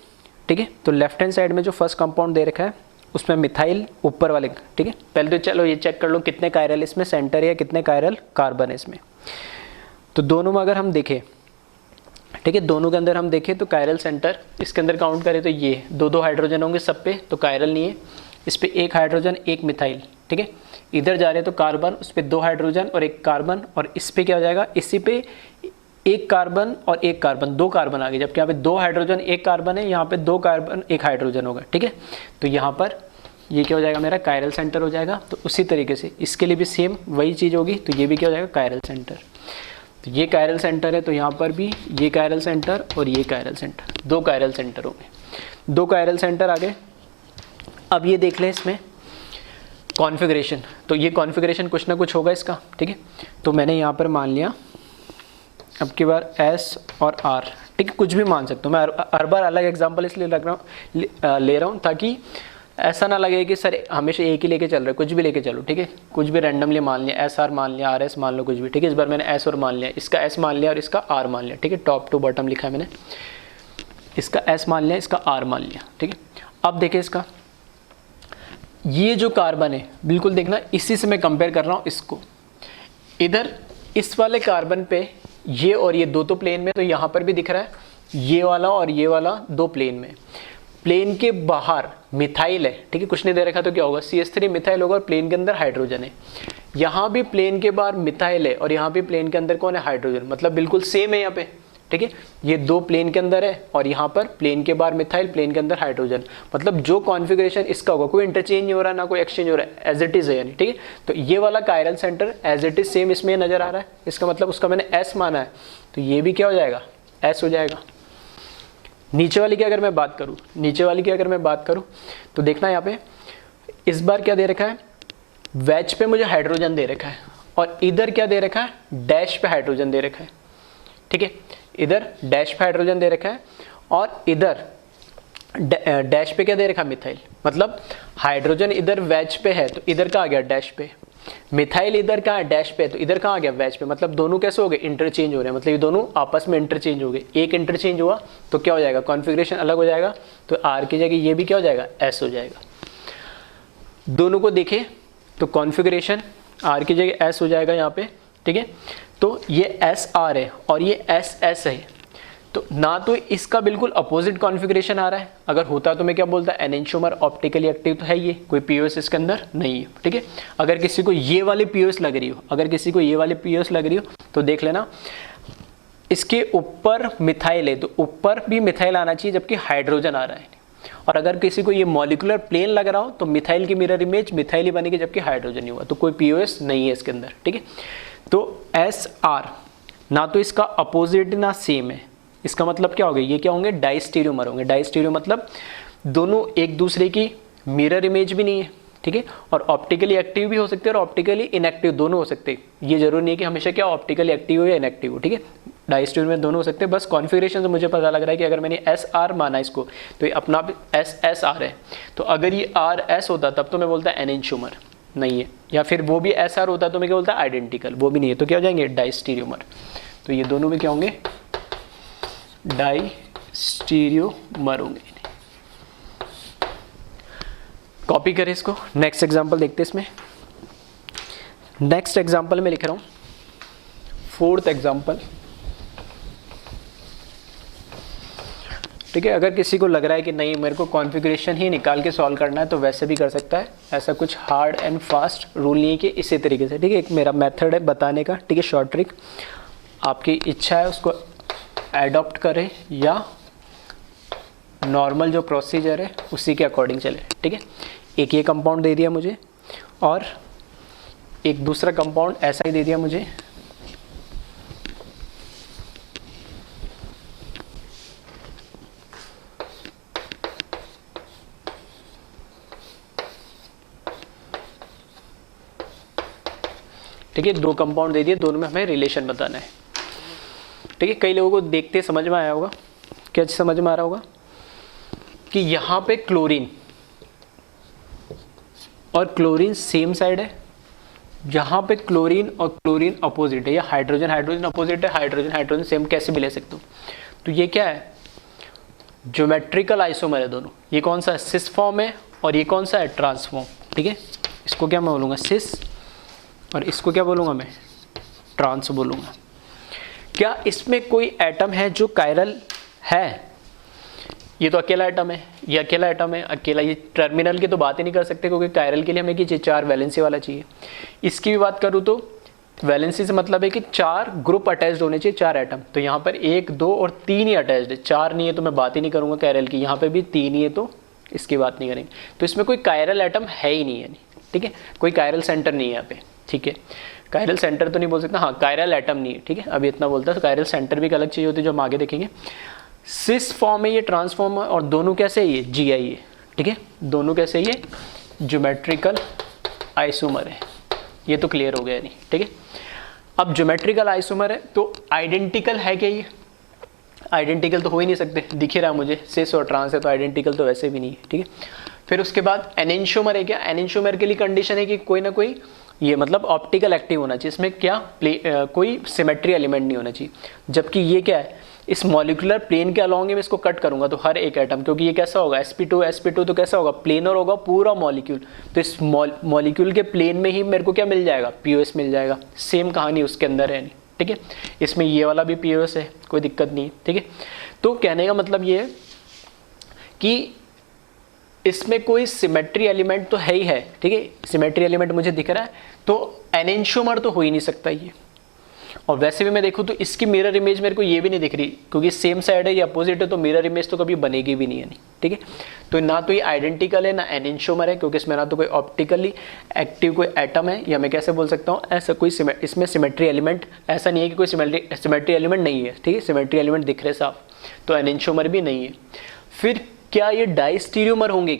ठीक है, तो लेफ्ट हैंड साइड में जो फर्स्ट कंपाउंड दे रखा है उसमें मिथाइल ऊपर वाले, ठीक है। पहले तो चलो ये चेक कर लो कितने कायरल इसमें सेंटर है, कितने कायरल कार्बन है इसमें। तो दोनों में अगर हम देखें, ठीक है, दोनों के अंदर हम देखें तो कायरल सेंटर इसके अंदर काउंट करें तो ये दो हाइड्रोजन होंगे सब पे, तो कायरल नहीं है। इस पे एक हाइड्रोजन एक मिथाइल, ठीक है। इधर जा रहे हैं तो कार्बन, उस पर 2 हाइड्रोजन और 1 कार्बन, और इस पे क्या हो जाएगा, इसी पे 1 कार्बन और 1 कार्बन, 2 कार्बन आ गए, जबकि यहाँ पे 2 हाइड्रोजन 1 कार्बन है, यहाँ पे 2 कार्बन 1 हाइड्रोजन होगा, ठीक है। तो यहाँ पर ये क्या हो जाएगा, मेरा कायरल सेंटर हो जाएगा। तो उसी तरीके से इसके लिए भी सेम वही चीज़ होगी, तो ये भी क्या हो जाएगा, कायरल सेंटर। तो ये कायरल सेंटर है, तो यहाँ पर भी ये कायरल सेंटर और ये कायरल सेंटर, 2 कायरल सेंटर हो गए, 2 कायरल सेंटर आ गए। अब ये देख लें इसमें कॉन्फ़िगरेशन, तो ये कॉन्फ़िगरेशन कुछ ना कुछ होगा इसका, ठीक है। तो मैंने यहाँ पर मान लिया, अब की बार S और R, ठीक है, कुछ भी मान सकता हूँ मैं, हर बार अलग एग्जांपल इसलिए ले रहा हूँ ताकि ऐसा ना लगे कि सर हमेशा एक ही लेके चल रहे, कुछ भी लेके चलो, ठीक है, कुछ भी रैंडमली मान लिया, SR मान लिया, RS मान लो, कुछ भी, ठीक है। इस बार मैंने S और मान लिया, इसका S मान लिया और इसका R मान लिया, ठीक है, टॉप टू बॉटम लिखा है मैंने, इसका S मान लिया, इसका R मान लिया, ठीक है। अब देखिए इसका ये जो कार्बन है, बिल्कुल देखना, इसी से मैं कंपेयर कर रहा हूँ इसको, इधर इस वाले कार्बन पे ये और ये 2 तो प्लेन में, तो यहाँ पर भी दिख रहा है ये वाला और ये वाला 2 प्लेन में। प्लेन के बाहर मिथाइल है, ठीक है, कुछ नहीं दे रखा तो क्या होगा, CH3 मिथाइल होगा और प्लेन के अंदर हाइड्रोजन है। यहाँ भी प्लेन के बाहर मिथाइल है और यहाँ भी प्लेन के अंदर कौन है, हाइड्रोजन, मतलब बिल्कुल सेम है यहाँ पे, ठीक है। ये 2 प्लेन के अंदर है और यहाँ पर प्लेन के बाहर मिथाइल, प्लेन के अंदर हाइड्रोजन, मतलब जो कॉन्फ़िगरेशन इसका होगा, कोई इंटरचेंज नहीं हो रहा, ना कोई एक्सचेंज हो रहा है, एज इट इज़ है यानी, ठीक है। तो ये वाला chiral centre as it is same इसमें नज़र आ रहा है, इसका मतलब उसका मैंने S माना है, तो ये भी क्या हो जाएगा, S हो जाएगा। नीचे वाली की अगर मैं बात करूँ, नीचे वाली की अगर मैं बात करूँ तो देखना यहाँ पे इस बार क्या दे रखा है, वेज पे मुझे हाइड्रोजन दे रखा है और इधर क्या दे रखा है, डैश पे हाइड्रोजन दे रखा है, ठीक है। इधर डैश पे हाइड्रोजन दे रखा है और इधर डैश पे क्या दे रखा है, मिथाइल, मतलब हाइड्रोजन इधर वेज पे है तो इधर का आ गया डैश पे, मिथाइल इधर कहाँ है, डैश पे, तो इधर कहाँ आ गया, वेज पे, मतलब दोनों कैसे हो गए, इंटरचेंज हो रहे हैं, मतलब ये दोनों आपस में इंटरचेंज हो गए। एक इंटरचेंज हुआ तो क्या हो जाएगा, कॉन्फ़िगरेशन अलग हो जाएगा, तो R की जगह ये भी क्या हो जाएगा, S हो जाएगा। दोनों को देखें तो कॉन्फ़िगरेशन R की जगह S हो जाएगा यहाँ पे, ठीक है। तो ये SR है और ये SS है, तो ना तो इसका बिल्कुल अपोजिट कॉन्फ़िगरेशन आ रहा है, अगर होता तो मैं क्या बोलता, एनेंटियोमर ऑप्टिकली एक्टिव तो है, ये कोई POS इसके अंदर नहीं है, ठीक है। अगर किसी को ये वाली POS लग रही हो, अगर किसी को ये वाली POS लग रही हो तो देख लेना, इसके ऊपर मिथाइल है तो ऊपर भी मिथाइल आना चाहिए जबकि हाइड्रोजन आ रहा है, और अगर किसी को ये मॉलिक्यूलर प्लेन लग रहा हो तो मिथाइल की मिरर इमेज मिथाइल ही बनेगी जबकि हाइड्रोजन नहीं हुआ, तो कोई POS नहीं है इसके अंदर, ठीक है। तो SR ना तो इसका अपोजिट ना सेम है, इसका मतलब क्या हो गया, ये क्या होंगे, डाइस्टीरियोमर होंगे। डाइस्टीरियो मतलब दोनों एक दूसरे की मिरर इमेज भी नहीं है, ठीक है, और ऑप्टिकली एक्टिव भी हो सकते हैं और ऑप्टिकली इनएक्टिव दोनों हो सकते हैं। ये जरूरी नहीं है कि हमेशा क्या ऑप्टिकली एक्टिव हो या इनएक्टिव हो, ठीक है, डाइस्टीरियो में दोनों हो सकते हैं। बस कॉन्फ़िगरेशन से मुझे पता लग रहा है कि अगर मैंने SR माना इसको तो ये अपना SSR है, तो अगर ये RS होता तब तो मैं बोलता एनेंटियोमर नहीं है, या फिर वो भी SR होता तो मैं क्या बोलता आइडेंटिकल, वो भी नहीं है, तो क्या हो जाएंगे, डाइस्टीरियोमर। तो ये दोनों भी क्या होंगे, डाइस्टीरियोमर होंगे। कॉपी करें इसको, नेक्स्ट एग्जांपल देखते हैं इसमें। नेक्स्ट एग्जांपल में लिख रहा हूं, 4th एग्जांपल, ठीक है। अगर किसी को लग रहा है कि नहीं मेरे को कॉन्फ़िगरेशन ही निकाल के सॉल्व करना है तो वैसे भी कर सकता है, ऐसा कुछ हार्ड एंड फास्ट रूल नहीं है कि इसी तरीके से, ठीक है। एक मेरा मेथड है बताने का, ठीक है, शॉर्ट ट्रिक, आपकी इच्छा है उसको एडॉप्ट करें या नॉर्मल जो प्रोसीजर है उसी के अकॉर्डिंग चले, ठीक है। एक ये कंपाउंड दे दिया मुझे और एक दूसरा कंपाउंड ऐसा ही दे दिया मुझे, ठीक है। 2 कंपाउंड दे दिए, दोनों में हमें रिलेशन बताना है, ठीक है। कई लोगों को देखते समझ में आया होगा, क्या समझ में आ रहा होगा कि यहाँ पे क्लोरीन और क्लोरीन सेम साइड है, जहाँ पे क्लोरीन और क्लोरीन अपोजिट है, या हाइड्रोजन हाइड्रोजन अपोजिट है, हाइड्रोजन हाइड्रोजन सेम, कैसे भी ले सकते हो। तो ये क्या है, ज्योमेट्रिकल आइसोमर है दोनों। ये कौन सा है, सिस फॉर्म है, और ये कौन सा है, ट्रांसफॉर्म। ठीक है, इसको क्या मैं बोलूँगा, सिस, और इसको क्या बोलूँगा मैं, ट्रांस बोलूँगा। क्या इसमें कोई एटम है जो कायरल है, ये तो अकेला एटम है, ये अकेला एटम है, अकेला। ये टर्मिनल की तो बात ही नहीं कर सकते, क्योंकि कायरल के लिए हमें कि 4 वैलेंसी वाला चाहिए। इसकी भी बात करूँ तो वैलेंसी से मतलब है कि 4 ग्रुप अटैच्ड होने चाहिए, 4 एटम। तो यहाँ पर 1, 2 और 3 ही अटैच्ड है, 4 नहीं है तो मैं बात ही नहीं करूँगा कायरल की। यहाँ पे भी 3 ही है तो इसकी बात नहीं करेंगे। तो इसमें कोई कायरल एटम है ही नहीं है, ठीक है, कोई कायरल सेंटर नहीं है यहाँ पे। ठीक है, कायरल सेंटर तो नहीं बोल सकता, हाँ कायरल एटम नहीं है। ठीक है, अभी इतना बोलता है। तो कायरल सेंटर भी एक अलग चीज़ होती है जो हम आगे देखेंगे। सिस फॉर्म है, ये ट्रांसफॉर्म है, और दोनों कैसे है, ये जीआई है। ठीक है, दोनों कैसे है, ये ज्योमेट्रिकल आइसोमर है। ये तो क्लियर हो गया नहीं। ठीक है, अब ज्योमेट्रिकल आइसोमर है तो आइडेंटिकल है क्या, ये आइडेंटिकल तो हो ही नहीं सकते, दिख ही रहा मुझे सिस और ट्रांस है, तो आइडेंटिकल तो वैसे भी नहीं है। ठीक है, फिर उसके बाद एनेंशियोमर है क्या, एनेंशियोमर के लिए कंडीशन है कि कोई ना कोई, ये मतलब ऑप्टिकल एक्टिव होना चाहिए, इसमें क्या कोई सिमेट्री एलिमेंट नहीं होना चाहिए। जबकि ये क्या है, इस मॉलिक्यूलर प्लेन के अलॉन्ग में इसको कट करूंगा तो हर एक एटम, क्योंकि ये कैसा होगा, sp2 तो कैसा होगा, प्लेनर होगा पूरा मॉलिक्यूल। तो इस मॉलिक्यूल के प्लेन में ही मेरे को क्या मिल जाएगा, पीओएस मिल जाएगा। सेम कहानी उसके अंदर है नहीं। ठीक है, इसमें ये वाला भी पीओएस है, कोई दिक्कत नहीं है। ठीक है, तो कहने का मतलब ये है कि इसमें कोई सिमेट्री एलिमेंट तो है ही है। ठीक है, सिमेट्री एलिमेंट मुझे दिख रहा है, तो एनेंशियोमर तो हो ही नहीं सकता ये। और वैसे भी मैं देखूँ तो इसकी मिरर इमेज मेरे को ये भी नहीं दिख रही, क्योंकि सेम साइड है, ये अपोजिट है, तो मिरर इमेज तो कभी बनेगी भी नहीं है। नहीं, ठीक है, तो ना तो ये आइडेंटिकल है ना एनेंशियोमर है, क्योंकि इसमें ना तो कोई ऑप्टिकली एक्टिव कोई एटम है, या मैं कैसे बोल सकता हूँ, ऐसा कोई इसमें सिमेट्री एलिमेंट ऐसा नहीं है कि कोई सिमेट्री एलिमेंट नहीं है। ठीक है, सिमेट्री एलिमेंट दिख रहे साफ, तो एनेंशियोमर भी नहीं है। फिर क्या ये डाइस्टीरियोमर होंगे,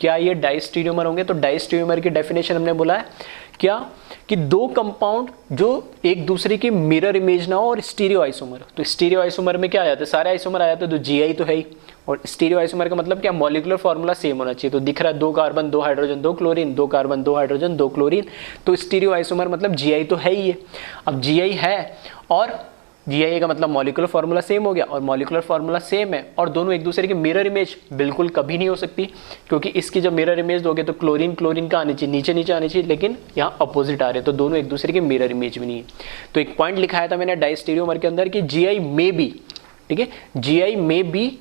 क्या ये डाइस्टीरियोमर होंगे। तो डाइस्टीरियोमर की डेफिनेशन हमने बोला है क्या, कि 2 कंपाउंड जो एक दूसरे की मिरर इमेज ना हो, और स्टीरियो आइसोमर। तो स्टीरियो आइसोमर में क्या आ जाता है, सारे आइसोमर आ जाते हैं, तो जीआई तो है ही। और स्टीरियो आइसोमर का मतलब क्या, मॉलिक्यूलर फार्मूला सेम होना चाहिए। तो दिख रहा है 2 carbon 2 hydrogen 2 chlorine, 2 carbon 2 hydrogen 2 chlorine, तो स्टीरियो आइसोमर मतलब जीआई तो है ही है। अब जीआई है, और जीआई का मतलब मॉलिक्यूलर फार्मूला सेम हो गया, और मॉलिक्यूलर फार्मूला सेम है, और दोनों एक दूसरे की मिरर इमेज बिल्कुल कभी नहीं हो सकती, क्योंकि इसकी जब मिरर इमेज दोगे तो क्लोरीन क्लोरीन का आनी चाहिए, नीचे नीचे आनी चाहिए, लेकिन यहाँ अपोजिट आ रहे हैं, तो दोनों एक दूसरे की मिरर इमेज भी नहीं है। तो एक पॉइंट लिखाया था मैंने डाइस्टीरियोमर के अंदर कि जीआई में बी, ठीक है, जीआई में बी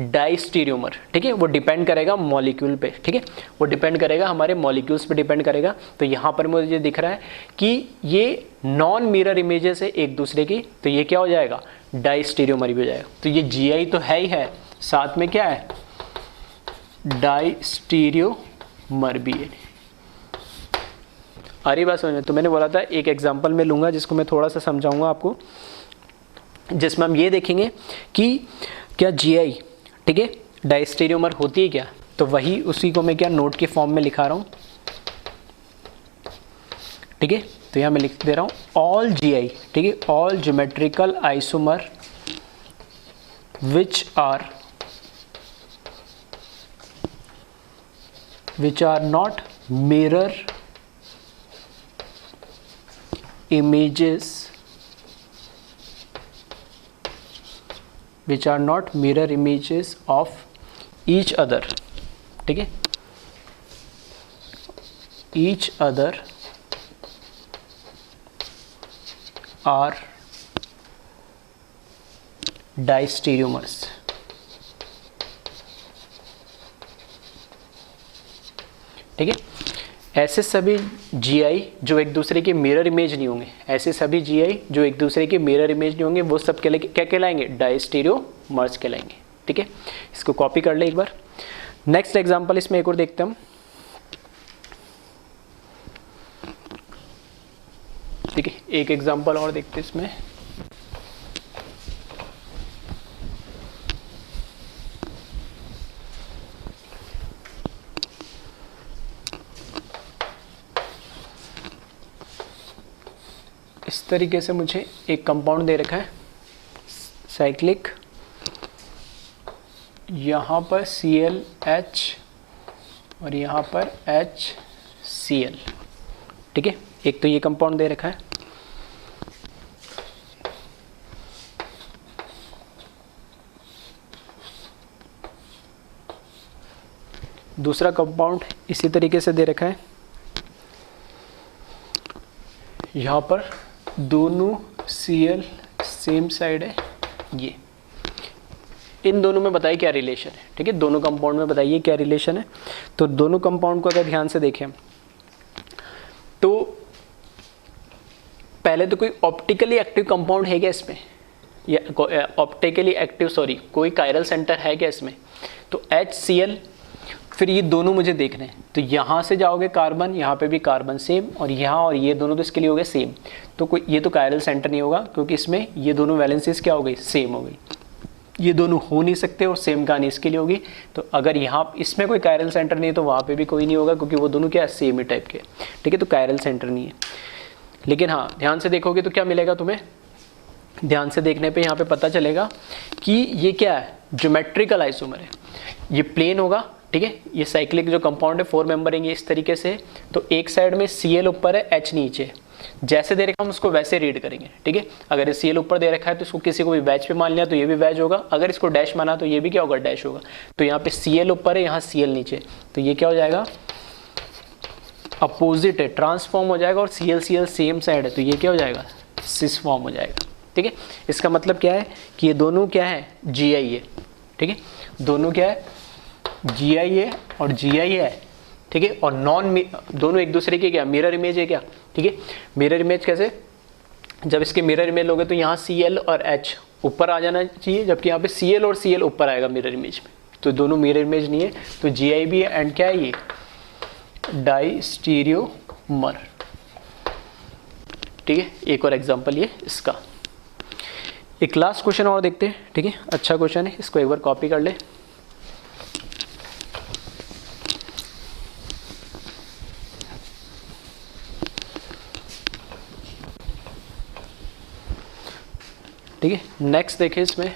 डाइस्टीरियोमर। ठीक है, वो डिपेंड करेगा मॉलिक्यूल पे। ठीक है, वो डिपेंड करेगा हमारे मॉलिक्यूल्स पे डिपेंड करेगा। तो यहाँ पर मुझे दिख रहा है कि ये नॉन मिरर इमेजेस है एक दूसरे की, तो ये क्या हो जाएगा, डाइस्टीरियोमर भी हो जाएगा। तो ये जीआई तो है ही है, साथ में क्या है, डाइस्टीरियोमर भी है। अरे बात समझ में, तो मैंने बोला था एक एग्जाम्पल में लूंगा जिसको मैं थोड़ा सा समझाऊंगा आपको, जिसमें हम ये देखेंगे कि क्या जीआई, ठीक है, डाइस्टीरियोमर होती है क्या। तो वही उसी को मैं क्या नोट के फॉर्म में लिखा रहा हूँ। ठीक है, तो यहाँ मैं लिख दे रहा हूँ ऑल जीआई, ठीक है, all geometrical isomer which are not mirror images, which are not mirror images of each other. ठीक है, each other are diastereomers. ठीक है, ऐसे सभी जीआई जो एक दूसरे के मिरर इमेज नहीं होंगे, ऐसे सभी जीआई जो एक दूसरे के मिरर इमेज नहीं होंगे, वो सब क्या कहलाएंगे, डाइस्टीरियोमर्स कहलाएंगे। ठीक है, इसको कॉपी कर ले एक बार। नेक्स्ट एग्जांपल इसमें एक और देखते हैं हम। ठीक है, एक एग्जांपल और देखते हैं इसमें। इस तरीके से मुझे एक कंपाउंड दे रखा है साइक्लिक, यहाँ पर ClH और यहाँ पर HCl। ठीक है, एक तो ये कंपाउंड दे रखा है, दूसरा कंपाउंड इसी तरीके से दे रखा है, यहाँ पर दोनों Cl सेम साइड है, ये इन दोनों में बताइए क्या रिलेशन है, ठीक है, दोनों कंपाउंड में बताइए क्या रिलेशन है। तो दोनों कंपाउंड को अगर ध्यान से देखें तो पहले तो कोई ऑप्टिकली एक्टिव कंपाउंड है क्या इसमें, या ऑप्टिकली एक्टिव सॉरी कोई कायरल सेंटर है क्या इसमें, तो HCl, फिर ये दोनों मुझे देखने हैं, तो यहाँ से जाओगे कार्बन, यहाँ पे भी कार्बन सेम, और यहाँ और ये दोनों तो इसके लिए हो गए सेम, तो कोई ये तो कायरल सेंटर नहीं होगा क्योंकि इसमें ये दोनों वैलेंसीज क्या हो गई, सेम हो गई, ये दोनों हो नहीं सकते और सेम कहानी इसके लिए होगी। तो अगर यहाँ इसमें कोई कायरल सेंटर नहीं है तो वहाँ पे भी कोई नहीं होगा क्योंकि वो दोनों क्या है, सेम ही टाइप के, ठीक है, तो कायरल सेंटर नहीं है। लेकिन हाँ ध्यान से देखोगे तो क्या मिलेगा तुम्हें, ध्यान से देखने पे यहाँ पे पता चलेगा कि ये क्या है, ज्योमेट्रिकल आइसोमर है, ये प्लेन होगा, ठीक है, ये साइक्लिक जो कंपाउंड है 4 मेंबरेंगे इस तरीके से, तो एक साइड में Cl ऊपर है H नीचे, जैसे दे रखा हम उसको वैसे रीड करेंगे, ठीक है, अगर ये Cl ऊपर दे रखा है तो इसको किसी को भी वैज पे मान लिया तो ये भी वैज होगा, अगर इसको डैश माना तो ये भी क्या होगा, डैश होगा। तो यहाँ पे Cl ऊपर है, यहाँ Cl नीचे, तो ये क्या हो जाएगा, अपोजिट है, ट्रांसफॉर्म हो जाएगा, और Cl सेम साइड है तो ये क्या हो जाएगा, सिस फॉर्म हो जाएगा, ठीक है। इसका मतलब क्या है कि ये दोनों क्या है, Gi है, ठीक है, दोनों क्या है, Gi है और Gi है, ठीक है, और दोनों एक दूसरे के क्या, मिरर इमेज है क्या, ठीक है। मिरर इमेज कैसे, जब इसके मिरर इमेज लोगे तो यहाँ Cl और H ऊपर आ जाना चाहिए, जबकि यहाँ पे Cl और Cl ऊपर आएगा मिरर इमेज में, तो दोनों मिरर इमेज नहीं है, तो Gi भी है, एंड क्या है ये, डाइस्टीरियोमर, ठीक है। एक और एग्जांपल ये इसका, एक लास्ट क्वेश्चन और देखते हैं, ठीक है, अच्छा क्वेश्चन है, इसको एक बार कॉपी कर ले। ठीक है, नेक्स्ट देखें इसमें,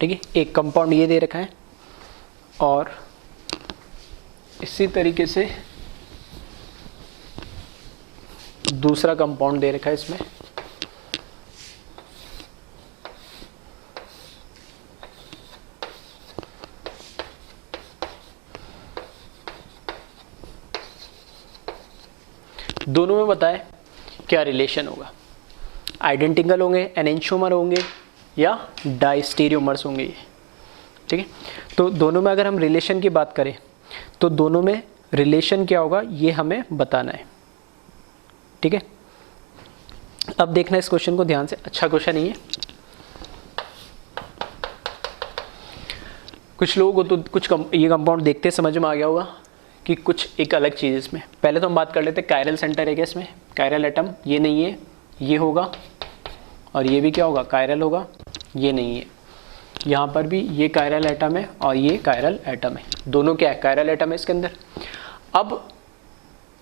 ठीक है, एक कंपाउंड ये दे रखा है और इसी तरीके से दूसरा कंपाउंड दे रखा है इसमें, दोनों में बताए क्या रिलेशन होगा, आइडेंटिकल होंगे, एनेंटियोमर होंगे या डाइस्टेरियोमर्स होंगे ये, ठीक है। तो दोनों में अगर हम रिलेशन की बात करें तो दोनों में रिलेशन क्या होगा ये हमें बताना है, ठीक है। अब देखना इस क्वेश्चन को ध्यान से, अच्छा क्वेश्चन नहीं है, कुछ लोगों को तो ये कंपाउंड देखते समझ में आ गया होगा कि कुछ एक अलग चीज़ इसमें। पहले तो हम बात कर लेते हैं कायरल सेंटर है क्या इसमें, कायरल एटम ये नहीं है, ये होगा, और ये भी क्या होगा, कायरल होगा, ये नहीं है, यहाँ पर भी ये कायरल एटम है और ये कायरल एटम है, दोनों क्या है, कायरल एटम है इसके अंदर। अब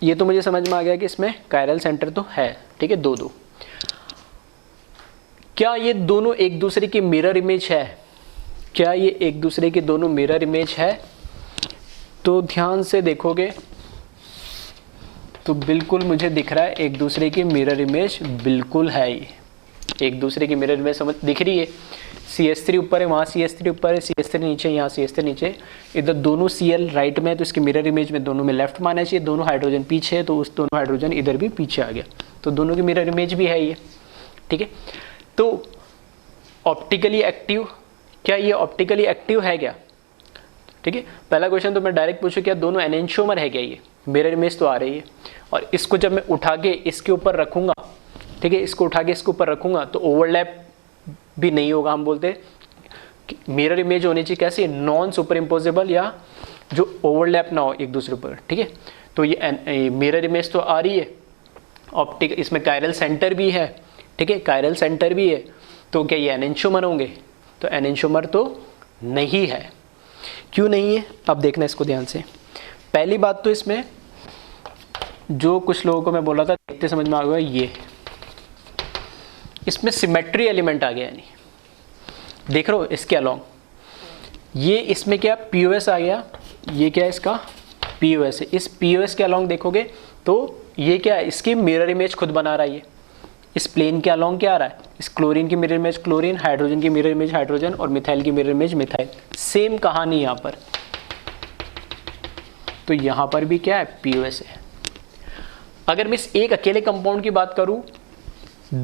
ये तो मुझे समझ में आ गया कि इसमें कायरल सेंटर तो है, ठीक है, दो दो। क्या ये दोनों एक दूसरे की मिरर इमेज है, क्या ये एक दूसरे की दोनों मिरर इमेज है, तो ध्यान से देखोगे तो बिल्कुल मुझे दिख रहा है एक दूसरे की मिरर इमेज बिल्कुल है, ये एक दूसरे की मिरर इमेज समझ दिख रही है। CH3 ऊपर है, वहाँ CH3 ऊपर है, CH3 नीचे, यहाँ CH3 नीचे, इधर दोनों Cl राइट में है तो इसके मिरर इमेज में दोनों में लेफ्ट मानना चाहिए, दोनों हाइड्रोजन पीछे है तो उस दोनों हाइड्रोजन इधर भी पीछे आ गया, तो दोनों की मिरर इमेज भी है ये, ठीक है। तो ऑप्टिकली एक्टिव, क्या ये ऑप्टिकली एक्टिव है क्या, ठीक है। पहला क्वेश्चन तो मैं डायरेक्ट पूछूं क्या दोनों एनेंटियोमर है क्या, ये मिरर इमेज तो आ रही है, और इसको जब मैं उठा के इसके ऊपर रखूंगा, ठीक है, इसको उठा के इसके ऊपर रखूंगा तो ओवरलैप भी नहीं होगा, हम बोलते हैं मिरर इमेज होनी चाहिए कैसी, नॉन सुपर इम्पोजेबल या जो ओवरलैप ना हो एक दूसरे पर, ठीक है। तो ये मिरर इमेज तो आ रही है, ऑप्टिक इसमें कायरल सेंटर भी है, ठीक है, कायरल सेंटर भी है, तो क्या ये एनेंटियोमर होंगे, तो एनेंटियोमर तो नहीं है, क्यों नहीं है, अब देखना इसको ध्यान से। पहली बात तो इसमें जो कुछ लोगों को मैं बोला था देखते समझ में आ गया, ये इसमें सिमेट्री एलिमेंट आ गया, यानी देख रहे हो इसके अलोंग, ये इसमें क्या पीओएस आ गया, ये क्या है इसका पीओएस है। इस पीओएस के अलोंग देखोगे तो ये क्या है, इसकी मिरर इमेज खुद बना रहा है। ये इस प्लेन के अलोंग क्या आ रहा है, इस क्लोरीन की मिरर इमेज क्लोरीन, हाइड्रोजन की मिरर इमेज हाइड्रोजन और मिथाइल की मिरर इमेज मिथाइल। सेम कहानी यहाँ पर, तो यहाँ पर भी क्या है पीओएस है। अगर मैं इस एक अकेले कंपाउंड की बात करूं,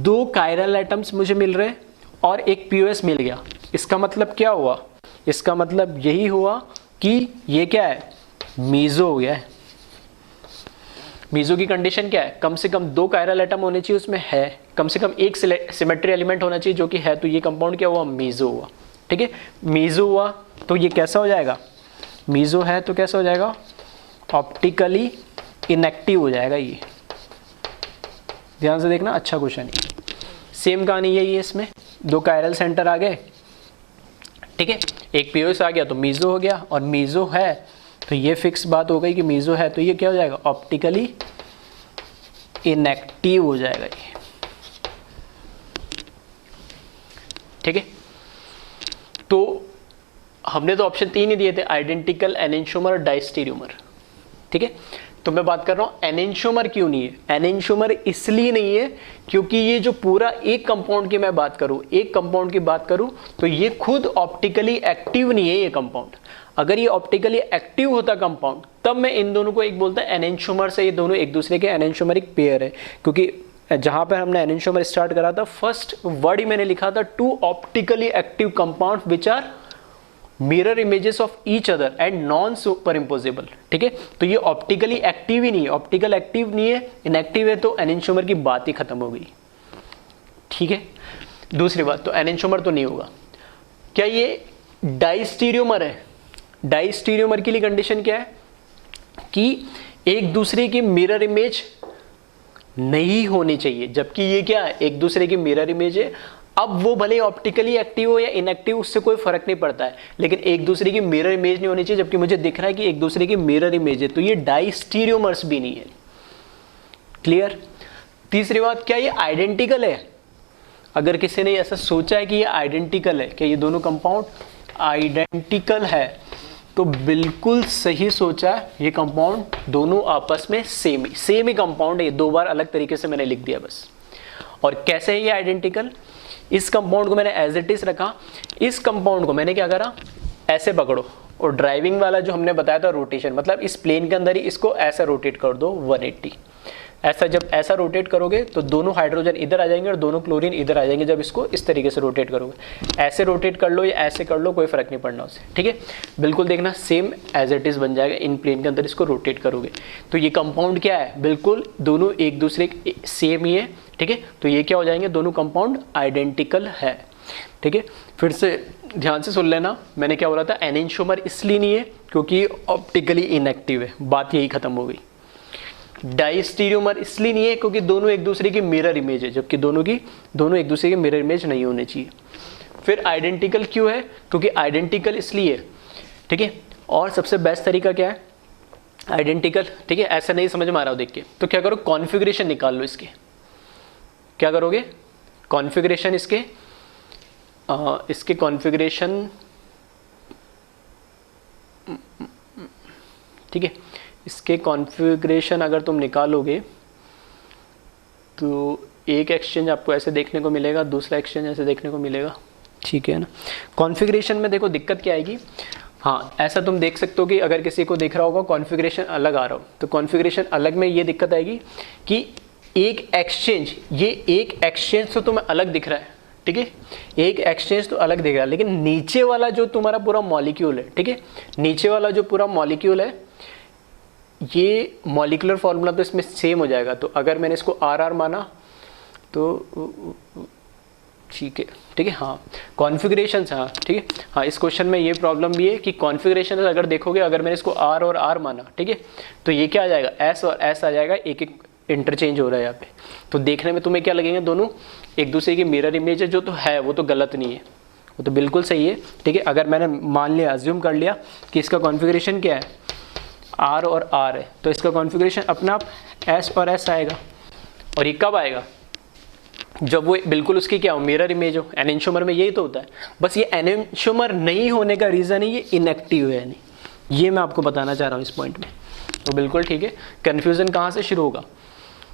2 कायरल एटम्स मुझे मिल रहे हैं और एक पीओएस मिल गया, इसका मतलब क्या हुआ, इसका मतलब यही हुआ कि ये क्या है मीजो हो गया है। मीजो की कंडीशन क्या है, कम से कम 2 कायरल एटम होने चाहिए उसमें, है कम से कम एक सिमेट्री एलिमेंट होना चाहिए जो कि है, तो ये कंपाउंड क्या हुआ मीजो हुआ। ठीक है, मीजो हुआ तो ये कैसा हो जाएगा, मीजो है तो कैसा हो जाएगा ऑप्टिकली इनएक्टिव हो जाएगा। ये ध्यान से देखना, अच्छा क्वेश्चन है। सेम कहानी यही है, इसमें 2 कायरल सेंटर आ गए, ठीक है, एक पीओएस आ गया तो मीजो हो गया, और मीजो है तो ये फिक्स बात हो गई कि मीजो है तो ये क्या हो जाएगा ऑप्टिकली इनएक्टिव हो जाएगा ये। ठीक है, तो हमने तो ऑप्शन 3 ही दिए थे, आइडेंटिकल, एनेंटियोमर, डायस्टेरियोमर। ठीक है, तो मैं बात कर रहा हूं एनेंटियोमर क्यों नहीं है। एनेंटियोमर इसलिए नहीं है क्योंकि ये जो पूरा एक कंपाउंड की मैं बात करूं, एक कंपाउंड की बात करूं तो ये खुद ऑप्टिकली एक्टिव नहीं है ये कंपाउंड। अगर ये ऑप्टिकली एक्टिव होता कंपाउंड तब मैं इन दोनों को एक बोलता है एनेंटियोमर से, ये दोनों एक दूसरे के एनेंटियोमरिक पेयर है। क्योंकि जहां पर हमने एनेंटियोमर स्टार्ट करा था, फर्स्ट वर्ड ही मैंने लिखा था 2 optically active compound which are mirror images of each other and non superimposable. ठीक है, तो ये ऑप्टिकली एक्टिव ही नहीं है, ऑप्टिकल एक्टिव नहीं है, इनएक्टिव है, तो एनेंटियोमर की बात ही खत्म हो गई। ठीक है, दूसरी बात तो एनेंटियोमर तो नहीं होगा। क्या ये डायस्टेरियोमर है, डायस्टेरियोमर के लिए कंडीशन क्या है कि एक दूसरे की मिरर इमेज नहीं होनी चाहिए, जबकि ये क्या है एक दूसरे की मिरर इमेज है। अब वो भले ऑप्टिकली एक्टिव हो या इनएक्टिव उससे कोई फर्क नहीं पड़ता है, लेकिन एक दूसरे की मिरर इमेज नहीं होनी चाहिए, जबकि मुझे दिख रहा है कि एक दूसरे की मिरर इमेज है, तो ये डायस्टेरियोमर्स भी नहीं है। क्लियर। तीसरी बात, क्या ये आइडेंटिकल है। अगर किसी ने ऐसा सोचा है कि ये आइडेंटिकल है, क्या ये दोनों कंपाउंड आइडेंटिकल है, तो बिल्कुल सही सोचा है। ये कंपाउंड दोनों आपस में सेम ही कंपाउंड है, ये 2 बार अलग तरीके से मैंने लिख दिया बस। और कैसे है ये आइडेंटिकल, इस कंपाउंड को मैंने एज इट इज रखा, इस कंपाउंड को मैंने क्या करा ऐसे पकड़ो, और ड्राइविंग वाला जो हमने बताया था रोटेशन, मतलब इस प्लेन के अंदर ही इसको ऐसा रोटेट कर दो 180। ऐसा जब ऐसा रोटेट करोगे तो दोनों हाइड्रोजन इधर आ जाएंगे और दोनों क्लोरीन इधर आ जाएंगे। जब इसको इस तरीके से रोटेट करोगे, ऐसे रोटेट कर लो या ऐसे कर लो, कोई फर्क नहीं पड़ना उससे। ठीक है, बिल्कुल देखना सेम एज इट इज बन जाएगा। इन प्लेन के अंदर इसको रोटेट करोगे तो ये कंपाउंड क्या है, बिल्कुल दोनों एक दूसरे सेम ही है। ठीक है, तो ये क्या हो जाएंगे, दोनों कंपाउंड आइडेंटिकल है। ठीक है, फिर से ध्यान से सुन लेना, मैंने क्या बोला था, एनेंटियोमर इसलिए नहीं है क्योंकि ऑप्टिकली इनएक्टिव है, बात यही खत्म हो गई। डायस्टेरियोमर इसलिए नहीं है क्योंकि दोनों एक दूसरे की मिरर इमेज है, जबकि दोनों एक दूसरे की मिरर इमेज नहीं होने चाहिए। फिर आइडेंटिकल क्यों है, क्योंकि आइडेंटिकल इसलिए है। ठीक है, और सबसे बेस्ट तरीका क्या है आइडेंटिकल। ठीक है, ऐसा नहीं समझ में आ रहा हो देख के, तो क्या करो कॉन्फ़िगरेशन निकाल लो इसके। क्या करोगे, कॉन्फ़िगरेशन इसके कॉन्फ़िगरेशन, ठीक है, इसके कॉन्फ़िगरेशन अगर तुम निकालोगे तो एक एक्सचेंज आपको ऐसे देखने को मिलेगा, दूसरा एक्सचेंज ऐसे देखने को मिलेगा। ठीक है ना, कॉन्फ़िगरेशन में देखो दिक्कत क्या आएगी। हाँ, ऐसा तुम देख सकते हो कि अगर किसी को दिख रहा होगा कॉन्फ़िगरेशन अलग आ रहा हो, तो कॉन्फ़िगरेशन अलग में ये दिक्कत आएगी कि एक एक्सचेंज, ये एक एक्सचेंज तो तुम्हें अलग दिख रहा है। ठीक है, एक एक्सचेंज तो अलग दिख रहा है, लेकिन नीचे वाला जो तुम्हारा पूरा मॉलिक्यूल है, ठीक है, नीचे वाला जो पूरा मॉलिक्यूल है, ये मॉलिक्यूलर फॉर्मूला तो इसमें सेम हो जाएगा। तो अगर मैंने इसको आर माना तो ठीक है, ठीक है, हाँ कॉन्फ़िगरेशन, हाँ ठीक है, हाँ इस क्वेश्चन में ये प्रॉब्लम भी है कि कॉन्फ़िगरेशन अगर देखोगे, अगर मैंने इसको आर और आर माना, ठीक है, तो ये क्या आ जाएगा, एस और एस आ जाएगा, एक एक इंटरचेंज हो रहा है यहाँ पे। तो देखने में तुम्हें क्या लगेंगे, दोनों एक दूसरे की मिरर इमेज है, जो तो है वो तो गलत नहीं है, वो तो बिल्कुल सही है, ठीक है। अगर मैंने मान लिया, अज्यूम कर लिया कि इसका कॉन्फ़िगरेशन क्या है, R और R है, तो इसका कॉन्फ़िगरेशन अपना आप S और S आएगा। और ये कब आएगा, जब वो बिल्कुल उसकी क्या हो, मिरर इमेज हो। एनेंटियोमर में यही तो होता है। बस ये एनेंटियोमर नहीं होने का रीज़न है ये इनएक्टिव है, नहीं, ये मैं आपको बताना चाह रहा हूँ इस पॉइंट में। तो बिल्कुल ठीक है। कन्फ्यूज़न कहाँ से शुरू होगा,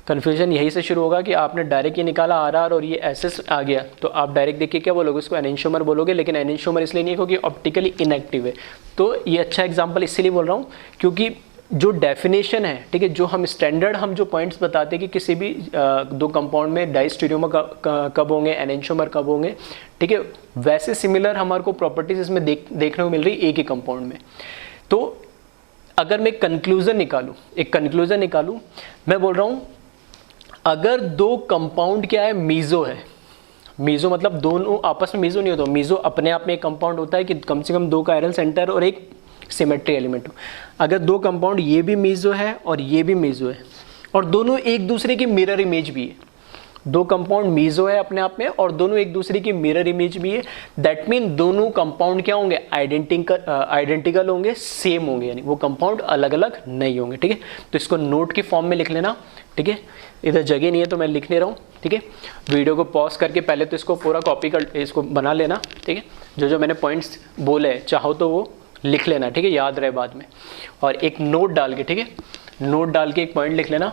कन्फ्यूजन यही से शुरू होगा कि आपने डायरेक्ट ये निकाला RR और ये SS आ गया, तो आप डायरेक्ट देखिए क्या बोलोगे, उसको एनेंटियोमर बोलोगे। लेकिन एनेंटियोमर इसलिए नहीं क्योंकि ऑप्टिकली इनएक्टिव है। तो ये अच्छा एग्जांपल इसलिए बोल रहा हूँ क्योंकि जो डेफिनेशन है, ठीक है, जो हम स्टैंडर्ड हम जो पॉइंट्स बताते हैं कि किसी भी दो कंपाउंड में डाइस्टीरियोमर कब होंगे, एनेंटियोमर कब होंगे, ठीक है, वैसे सिमिलर हमारे को प्रॉपर्टीज इसमें देखने को मिल रही एक ही कंपाउंड में। तो अगर मैं कंक्लूजन निकालूँ, मैं बोल रहा हूँ अगर दो कंपाउंड क्या है, मीजो है, मीजो मतलब दोनों आपस में मीजो नहीं होता, मीजो अपने आप में एक कंपाउंड होता है कि कम से कम दो कायरल सेंटर और एक सिमेट्री एलिमेंट हो। अगर दो कंपाउंड ये भी मीजो है और ये भी मीजो है और दोनों एक दूसरे की मिरर इमेज भी है, दो कंपाउंड मीजो है अपने आप में और दोनों एक दूसरे की मिरर इमेज भी है, दैट मीन दोनों कंपाउंड क्या होंगे, आइडेंटिकल होंगे, सेम होंगे, यानी वो कंपाउंड अलग अलग नहीं होंगे, ठीक है। तो इसको नोट की फॉर्म में लिख लेना, ठीक है। इधर जगह नहीं है तो मैं लिख नहीं रहा हूँ, ठीक है। वीडियो को पॉज करके पहले तो इसको पूरा कॉपी कर, इसको बना लेना, ठीक है। जो मैंने पॉइंट्स बोले चाहो तो वो लिख लेना, ठीक है, याद रहे बाद में। और एक नोट डाल के, ठीक है, नोट डाल के एक पॉइंट लिख लेना,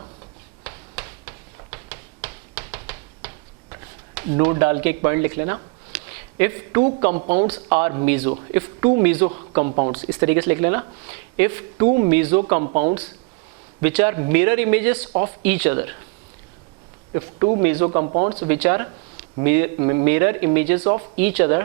नोट डाल के एक पॉइंट लिख लेना। If two compounds are meso, if two meso compounds, इस तरीके से लिख लेना, if two meso compounds which are mirror images of each other, if two meso compounds which are mirror images of each other,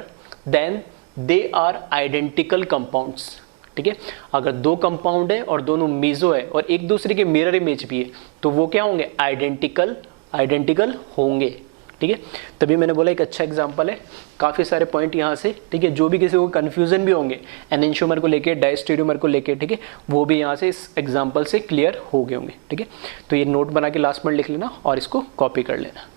then they are identical compounds, ठीक है। अगर दो compound है और दोनों मीजो है और एक दूसरे के मिरर इमेज भी है तो वो क्या होंगे, आइडेंटिकल होंगे, ठीक है। तभी मैंने बोला एक अच्छा एग्जांपल है, काफ़ी सारे पॉइंट यहाँ से, ठीक है, जो भी किसी को कन्फ्यूजन भी होंगे एनेंटियोमर को लेके, डायस्टीरियोमर को लेके, ठीक है, वो भी यहाँ से इस एग्जांपल से क्लियर हो गए होंगे, ठीक है। तो ये नोट बना के लास्ट में लिख लेना और इसको कॉपी कर लेना।